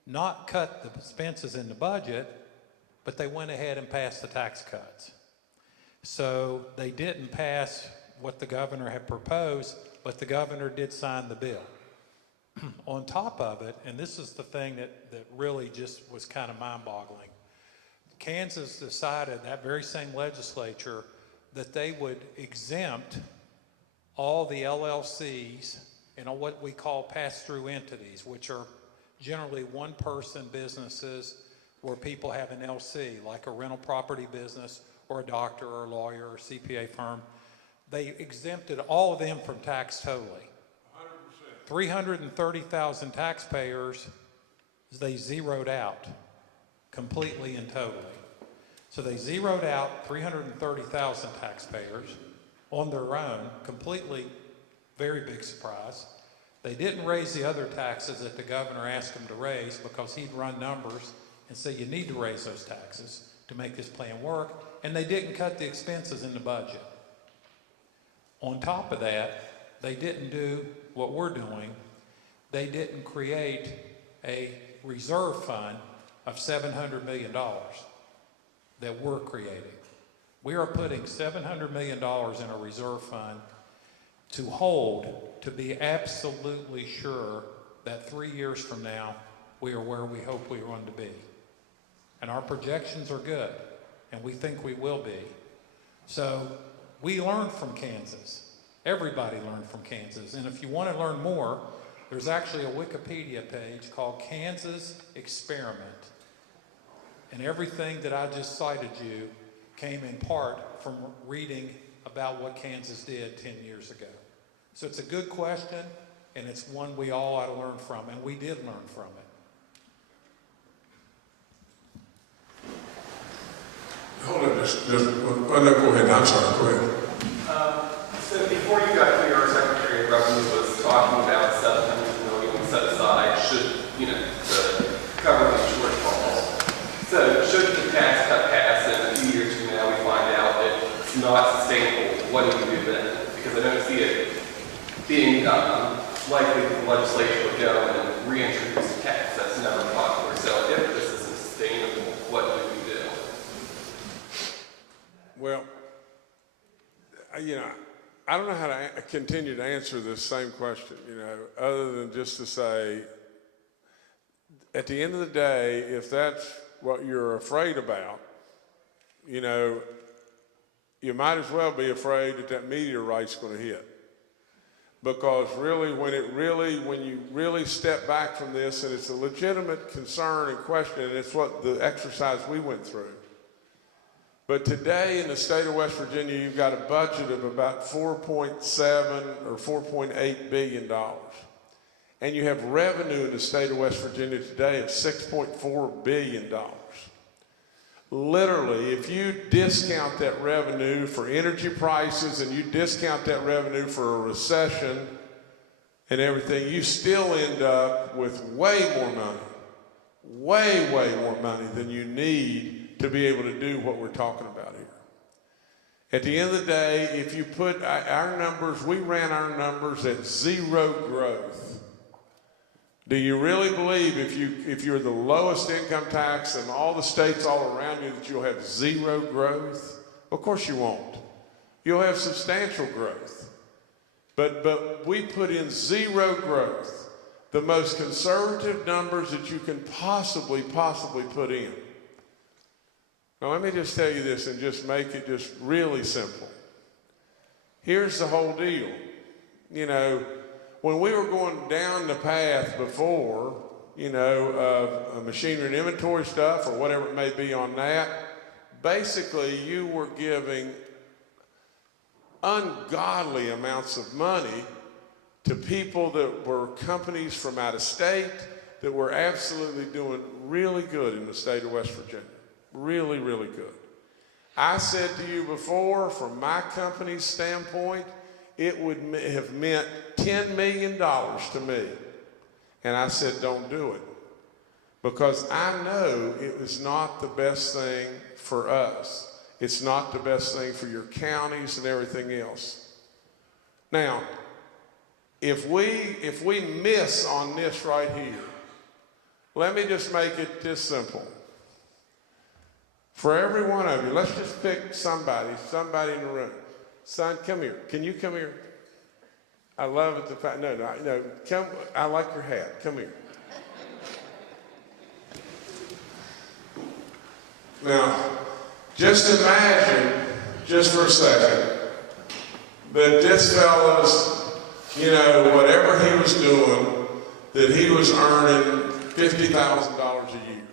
not cut the expenses in the budget, but they went ahead and passed the tax cuts. So they didn't pass what the governor had proposed, but the governor did sign the bill. On top of it, and this is the thing that really just was kind of mind-boggling, Kansas decided, that very same legislature, that they would exempt all the LLCs and what we call pass-through entities, which are generally one-person businesses where people have an LC, like a rental property business or a doctor or a lawyer or CPA firm. They exempted all of them from tax totally. 330,000 taxpayers, they zeroed out completely and totally. So they zeroed out 330,000 taxpayers on their own, completely, very big surprise. They didn't raise the other taxes that the governor asked them to raise because he'd run numbers and say you need to raise those taxes to make this plan work, and they didn't cut the expenses in the budget. On top of that, they didn't do what we're doing. They didn't create a reserve fund of $700 million that we're creating. We are putting $700 million in a reserve fund to hold, to be absolutely sure that 3 years from now, we are where we hope we're going to be. And our projections are good, and we think we will be. So we learned from Kansas. Everybody learned from Kansas. And if you want to learn more, there's actually a Wikipedia page called Kansas Experiment. And everything that I just cited you came in part from reading about what Kansas did 10 years ago. So it's a good question, and it's one we all ought to learn from, and we did learn from it. Hold on, just oh, no, go ahead. I'm sorry, go ahead. So before you got here, our Secretary of Revenue was talking about $700 million set aside to cover the shortfalls. So should the tax cut pass and a few years from now we find out that it's not sustainable, what do we do then? Because I don't see it being likely that the legislature would go and reintroduce a tax. That's never popular. So if this isn't sustainable, what do we do? Well, I don't know how to continue to answer this same question, other than just to say, at the end of the day, if that's what you're afraid about, you might as well be afraid that meteorite's going to hit. Because really, when you really step back from this, and it's a legitimate concern and question, and it's what the exercise we went through. But today in the state of West Virginia, you've got a budget of about $4.7 or $4.8 billion. And you have revenue in the state of West Virginia today of $6.4 billion. Literally, if you discount that revenue for energy prices and you discount that revenue for a recession and everything, you still end up with way more money than you need to be able to do what we're talking about here. At the end of the day, if you put our numbers, we ran our numbers at zero growth. Do you really believe if you're the lowest income tax in all the states all around you that you'll have zero growth? Of course you won't. You'll have substantial growth. But we put in zero growth, the most conservative numbers that you can possibly put in. Now let me just tell you this and just make it just really simple. Here's the whole deal. When we were going down the path before, of machinery and inventory stuff or whatever it may be on that, basically you were giving ungodly amounts of money to people that were companies from out of state that were absolutely doing really good in the state of West Virginia. Really, really good. I said to you before, from my company's standpoint, it would have meant $10 million to me. And I said, don't do it. because I know it was not the best thing for us. It's not the best thing for your counties and everything else. Now, if we miss on this right here, let me just make it this simple. For every one of you, let's just pick somebody in the room. Son, come here. Can you come here? I love it. No, come. I like your hat. Come here. Now, just imagine, just for a second, that this fella's, whatever he was doing, that he was earning $50,000 a year.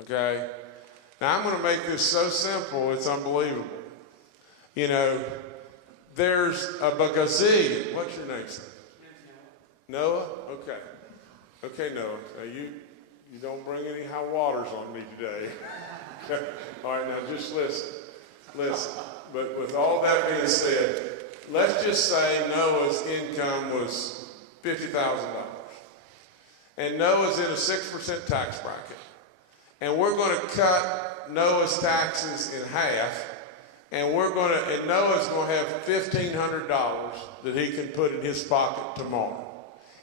Okay? Now, I'm going to make this so simple, it's unbelievable. There's a gazillion. What's your name, son? Noah? Okay. Okay, Noah. Now, you don't bring any high waters on me today. All right, now just listen. But with all that being said, let's just say Noah's income was $50,000. And Noah's in a 6% tax bracket. And we're going to cut Noah's taxes in half. And Noah's going to have $1,500 that he can put in his pocket tomorrow.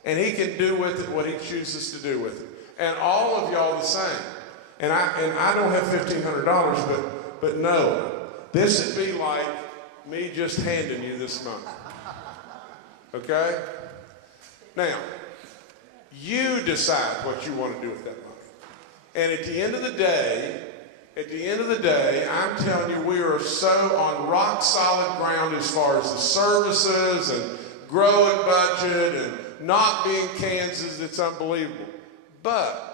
And he can do with it what he chooses to do with it. And all of y'all the same. And I don't have $1,500, but Noah, this would be like me just handing you this money. Okay? Now, you decide what you want to do with that money. And at the end of the day, I'm telling you, we are so on rock solid ground as far as the services and growing budget and not being Kansas, it's unbelievable. But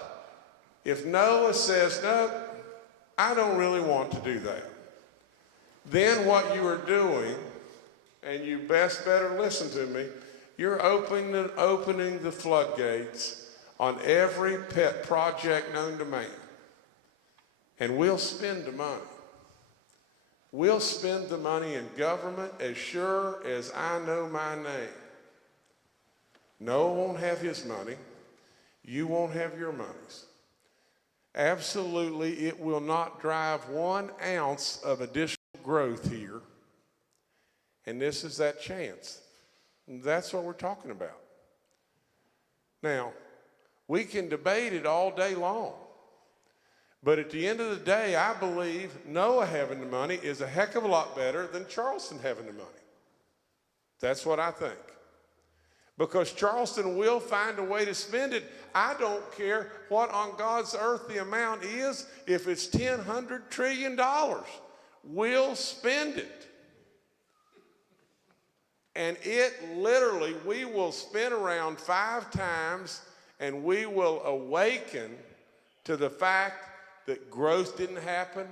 if Noah says, no, I don't really want to do that, then what you are doing, and you better listen to me, you're opening the floodgates on every pet project known to man. And we'll spend the money. We'll spend the money in government as sure as I know my name. Noah won't have his money. You won't have your monies. Absolutely, it will not drive 1 ounce of additional growth here. And this is that chance. And that's what we're talking about. Now, we can debate it all day long. But at the end of the day, I believe Noah having the money is a heck of a lot better than Charleston having the money. That's what I think. Because Charleston will find a way to spend it. I don't care what on God's earth the amount is. If it's $100 trillion, we'll spend it. And it literally, we will spin around 5 times and we will awaken to the fact that growth didn't happen.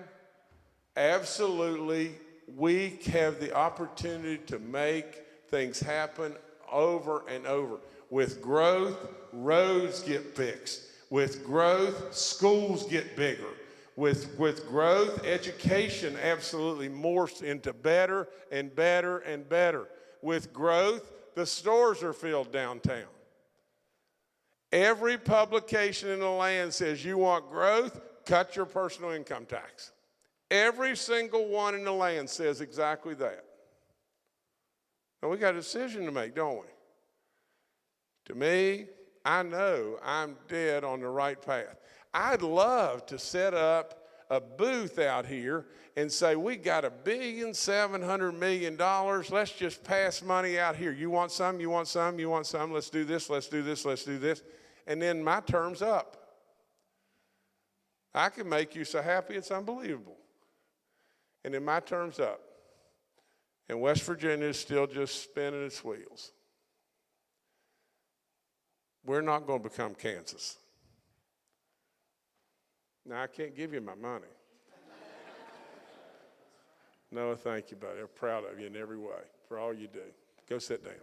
Absolutely, we have the opportunity to make things happen over and over. With growth, roads get fixed. With growth, schools get bigger. With growth, education absolutely morphs into better and better and better. With growth, the stores are filled downtown. Every publication in the land says you want growth, cut your personal income tax. Every single one in the land says exactly that. Now, we got a decision to make, don't we? To me, I know I'm dead on the right path. I'd love to set up a booth out here and say, we got $1.7 billion. Let's just pass money out here. You want some, you want some, you want some. Let's do this, let's do this, let's do this. And then my term's up. I can make you so happy it's unbelievable. And then my term's up. And West Virginia is still just spinning its wheels. We're not going to become Kansas. Now, I can't give you my money. No, thank you, buddy. I'm proud of you in every way for all you do. Go sit down.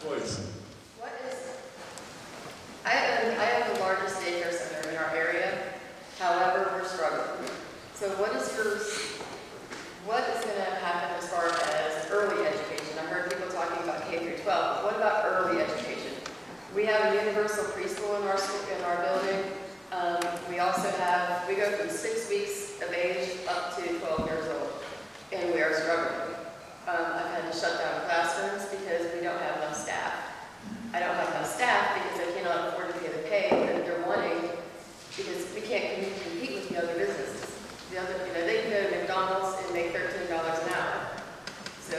Please. I own the largest daycare center in our area. However, we're struggling. So what is struggling. I've had to shut down classrooms because we don't have enough staff. I don't have enough staff because I cannot afford to pay the pay that they're wanting because we can't compete with the other businesses. The other, they can go to McDonald's and make $13 an hour. So,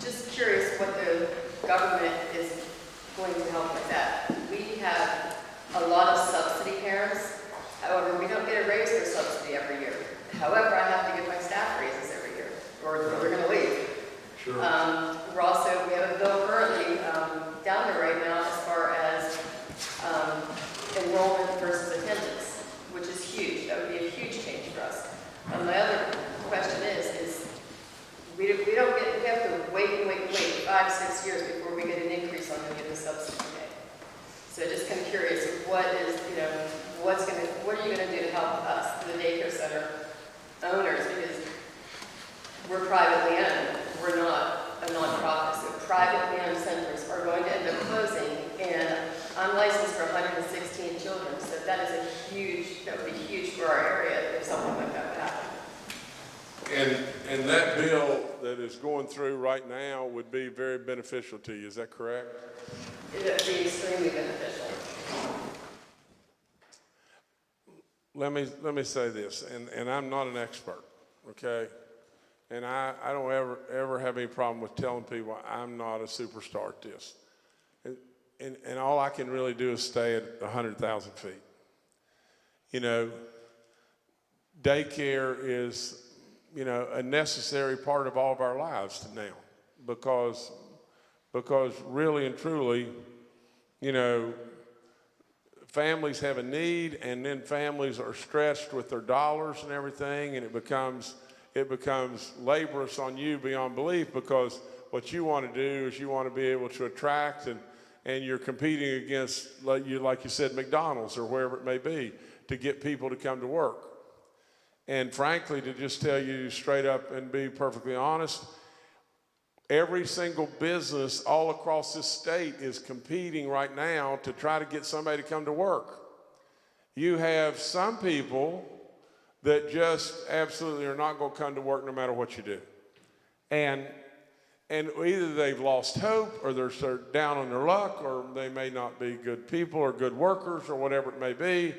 just curious what the government is going to help with that. We have a lot of subsidy parents. However, we don't get a raise for subsidy every year. However, I have to give my staff raises every year, or they're going to leave. Sure. We have a bill currently down there right now as far as enrollment versus attendance, which is huge. That would be a huge change for us. My other question is we have to wait 5-6 years before we get an increase on any of the subsidy pay. So just kind of curious, what are you going to do to help us, the daycare center owners, because we're privately owned. We're not a nonprofit, so privately owned centers are going to end up closing, and I'm licensed for 116 children, so that would be huge for our area if something like that would happen. And that bill that is going through right now would be very beneficial to you, is that correct? It would be extremely beneficial. Let me say this, and I'm not an expert, okay? And I don't ever have any problem with telling people I'm not a superstar at this. And all I can really do is stay at 100,000 feet. Daycare is, a necessary part of all of our lives now because really and truly, families have a need, and then families are stretched with their dollars and everything, and it becomes laborious on you beyond belief, because what you want to do is you want to be able to attract, and you're competing against, like you said, McDonald's or wherever it may be, to get people to come to work. And frankly, to just tell you straight up and be perfectly honest, every single business all across this state is competing right now to try to get somebody to come to work. You have some people that just absolutely are not going to come to work no matter what you do. And either they've lost hope, or they're down on their luck, or they may not be good people or good workers or whatever it may be.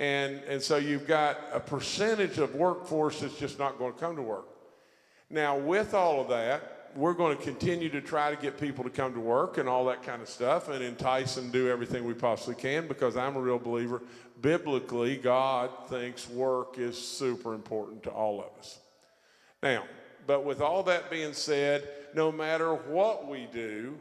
And so you've got a percentage of workforce that's just not going to come to work. Now, with all of that, we're going to continue to try to get people to come to work and all that kind of stuff, and entice and do everything we possibly can, because I'm a real believer. Biblically, God thinks work is super important to all of us. Now, but with all that being said, no matter what we do,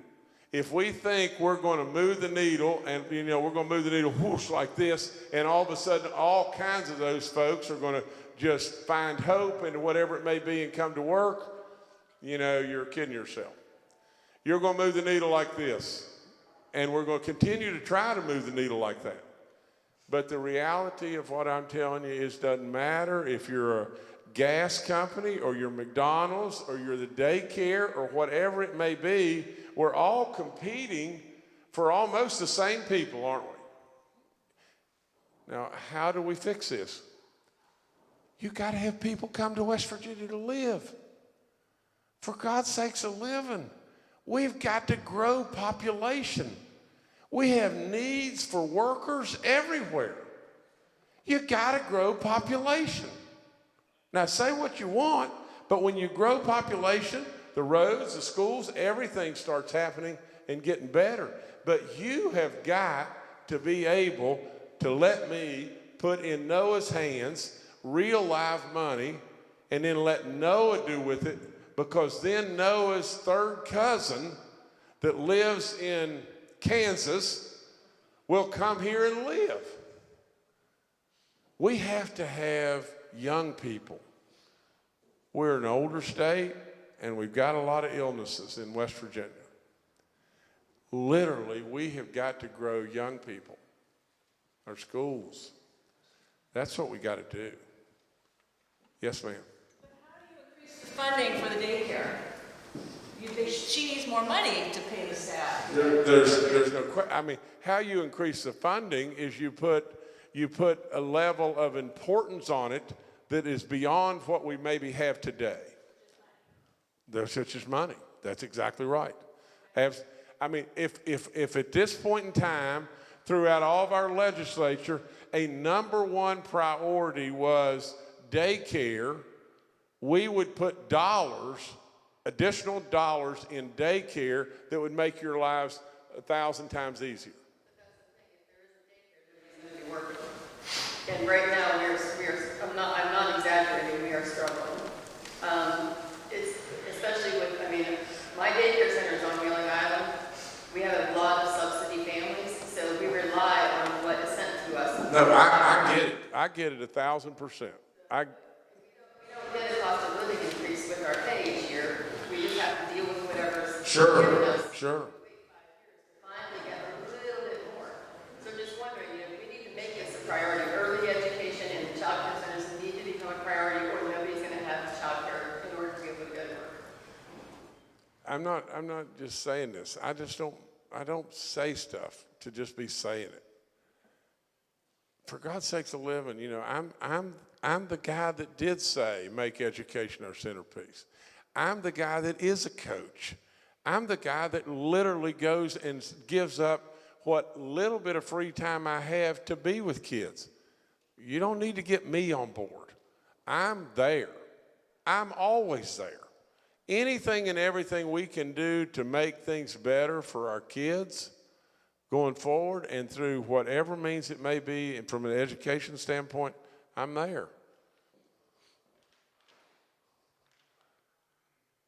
if we think we're going to move the needle, and we're going to move the needle whoosh like this, and all of a sudden all kinds of those folks are going to just find hope and whatever it may be and come to work, you're kidding yourself. You're going to move the needle like this, and we're going to continue to try to move the needle like that. But the reality of what I'm telling you is, doesn't matter if you're a gas company or you're McDonald's or you're the daycare or whatever it may be, we're all competing for almost the same people, aren't we? Now, how do we fix this? You got to have people come to West Virginia to live. For God's sakes, a living. We've got to grow population. We have needs for workers everywhere. You got to grow population. Now, say what you want, but when you grow population, the roads, the schools, everything starts happening and getting better. But you have got to be able to let me put in Noah's hands real live money, and then let Noah do with it, because then Noah's third cousin that lives in Kansas will come here and live. We have to have young people. We're an older state, and we've got a lot of illnesses in West Virginia. Literally, we have got to grow young people, our schools. That's what we got to do. Yes, ma'am. But how do you increase the funding for the daycare? She needs more money to pay the staff. There's no question. I mean, how you increase the funding is you put a level of importance on it that is beyond what we maybe have today. There's such as money. That's exactly right. I mean, if at this point in time, throughout all of our legislature, a number one priority was daycare, we would put additional dollars in daycare that would make your lives 1,000 times easier. And right now, I'm not exaggerating, we are struggling. It's, especially with, I mean, my daycare center is on Wheeling Island. We have a lot of subsidy families, so we rely on what is sent to us. No, I get it. I get it 1,000%. We don't get a cost of living increase with our pay each year. We just have to deal with whatever's given us. Sure. Finally get a little bit more. So I'm just wondering, we need to make this a priority. Early education and child care centers need to become a priority, or nobody's going to have child care in order to be able to go to work. I'm not just saying this. I don't say stuff to just be saying it. For God's sakes a living, I'm the guy that did say make education our centerpiece. I'm the guy that is a coach. I'm the guy that literally goes and gives up what little bit of free time I have to be with kids. You don't need to get me on board. I'm there. I'm always there. Anything and everything we can do to make things better for our kids going forward and through whatever means it may be, and from an education standpoint, I'm there.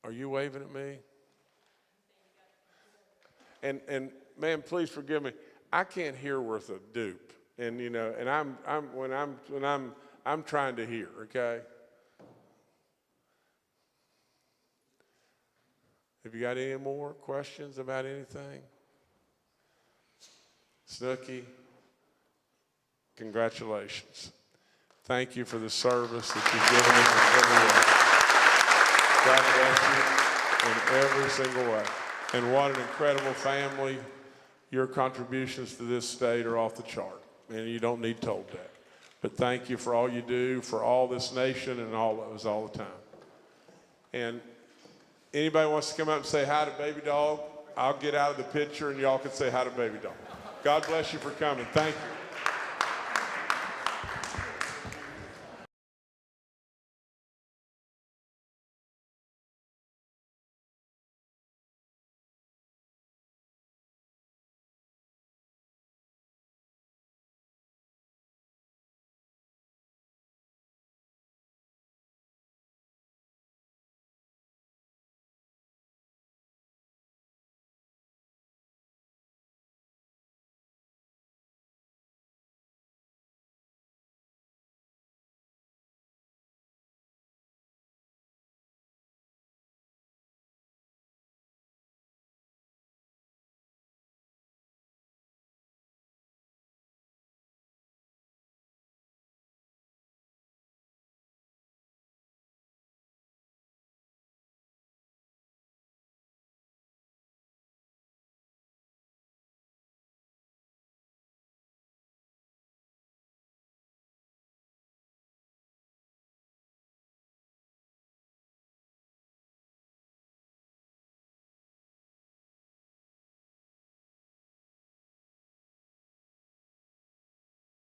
Are you waving at me? And man, please forgive me. I can't hear worth a dupe. And and I'm trying to hear, okay? Have you got any more questions about anything? Snooki, congratulations. Thank you for the service that you've given us in every way. God bless you in every single way. And what an incredible family. Your contributions to this state are off the chart, and you don't need told that. But thank you for all you do for all this nation and all of us all the time. And anybody wants to come up and say hi to Baby Dog, I'll get out of the picture and y'all can say hi to Baby Dog. God bless you for coming. Thank you.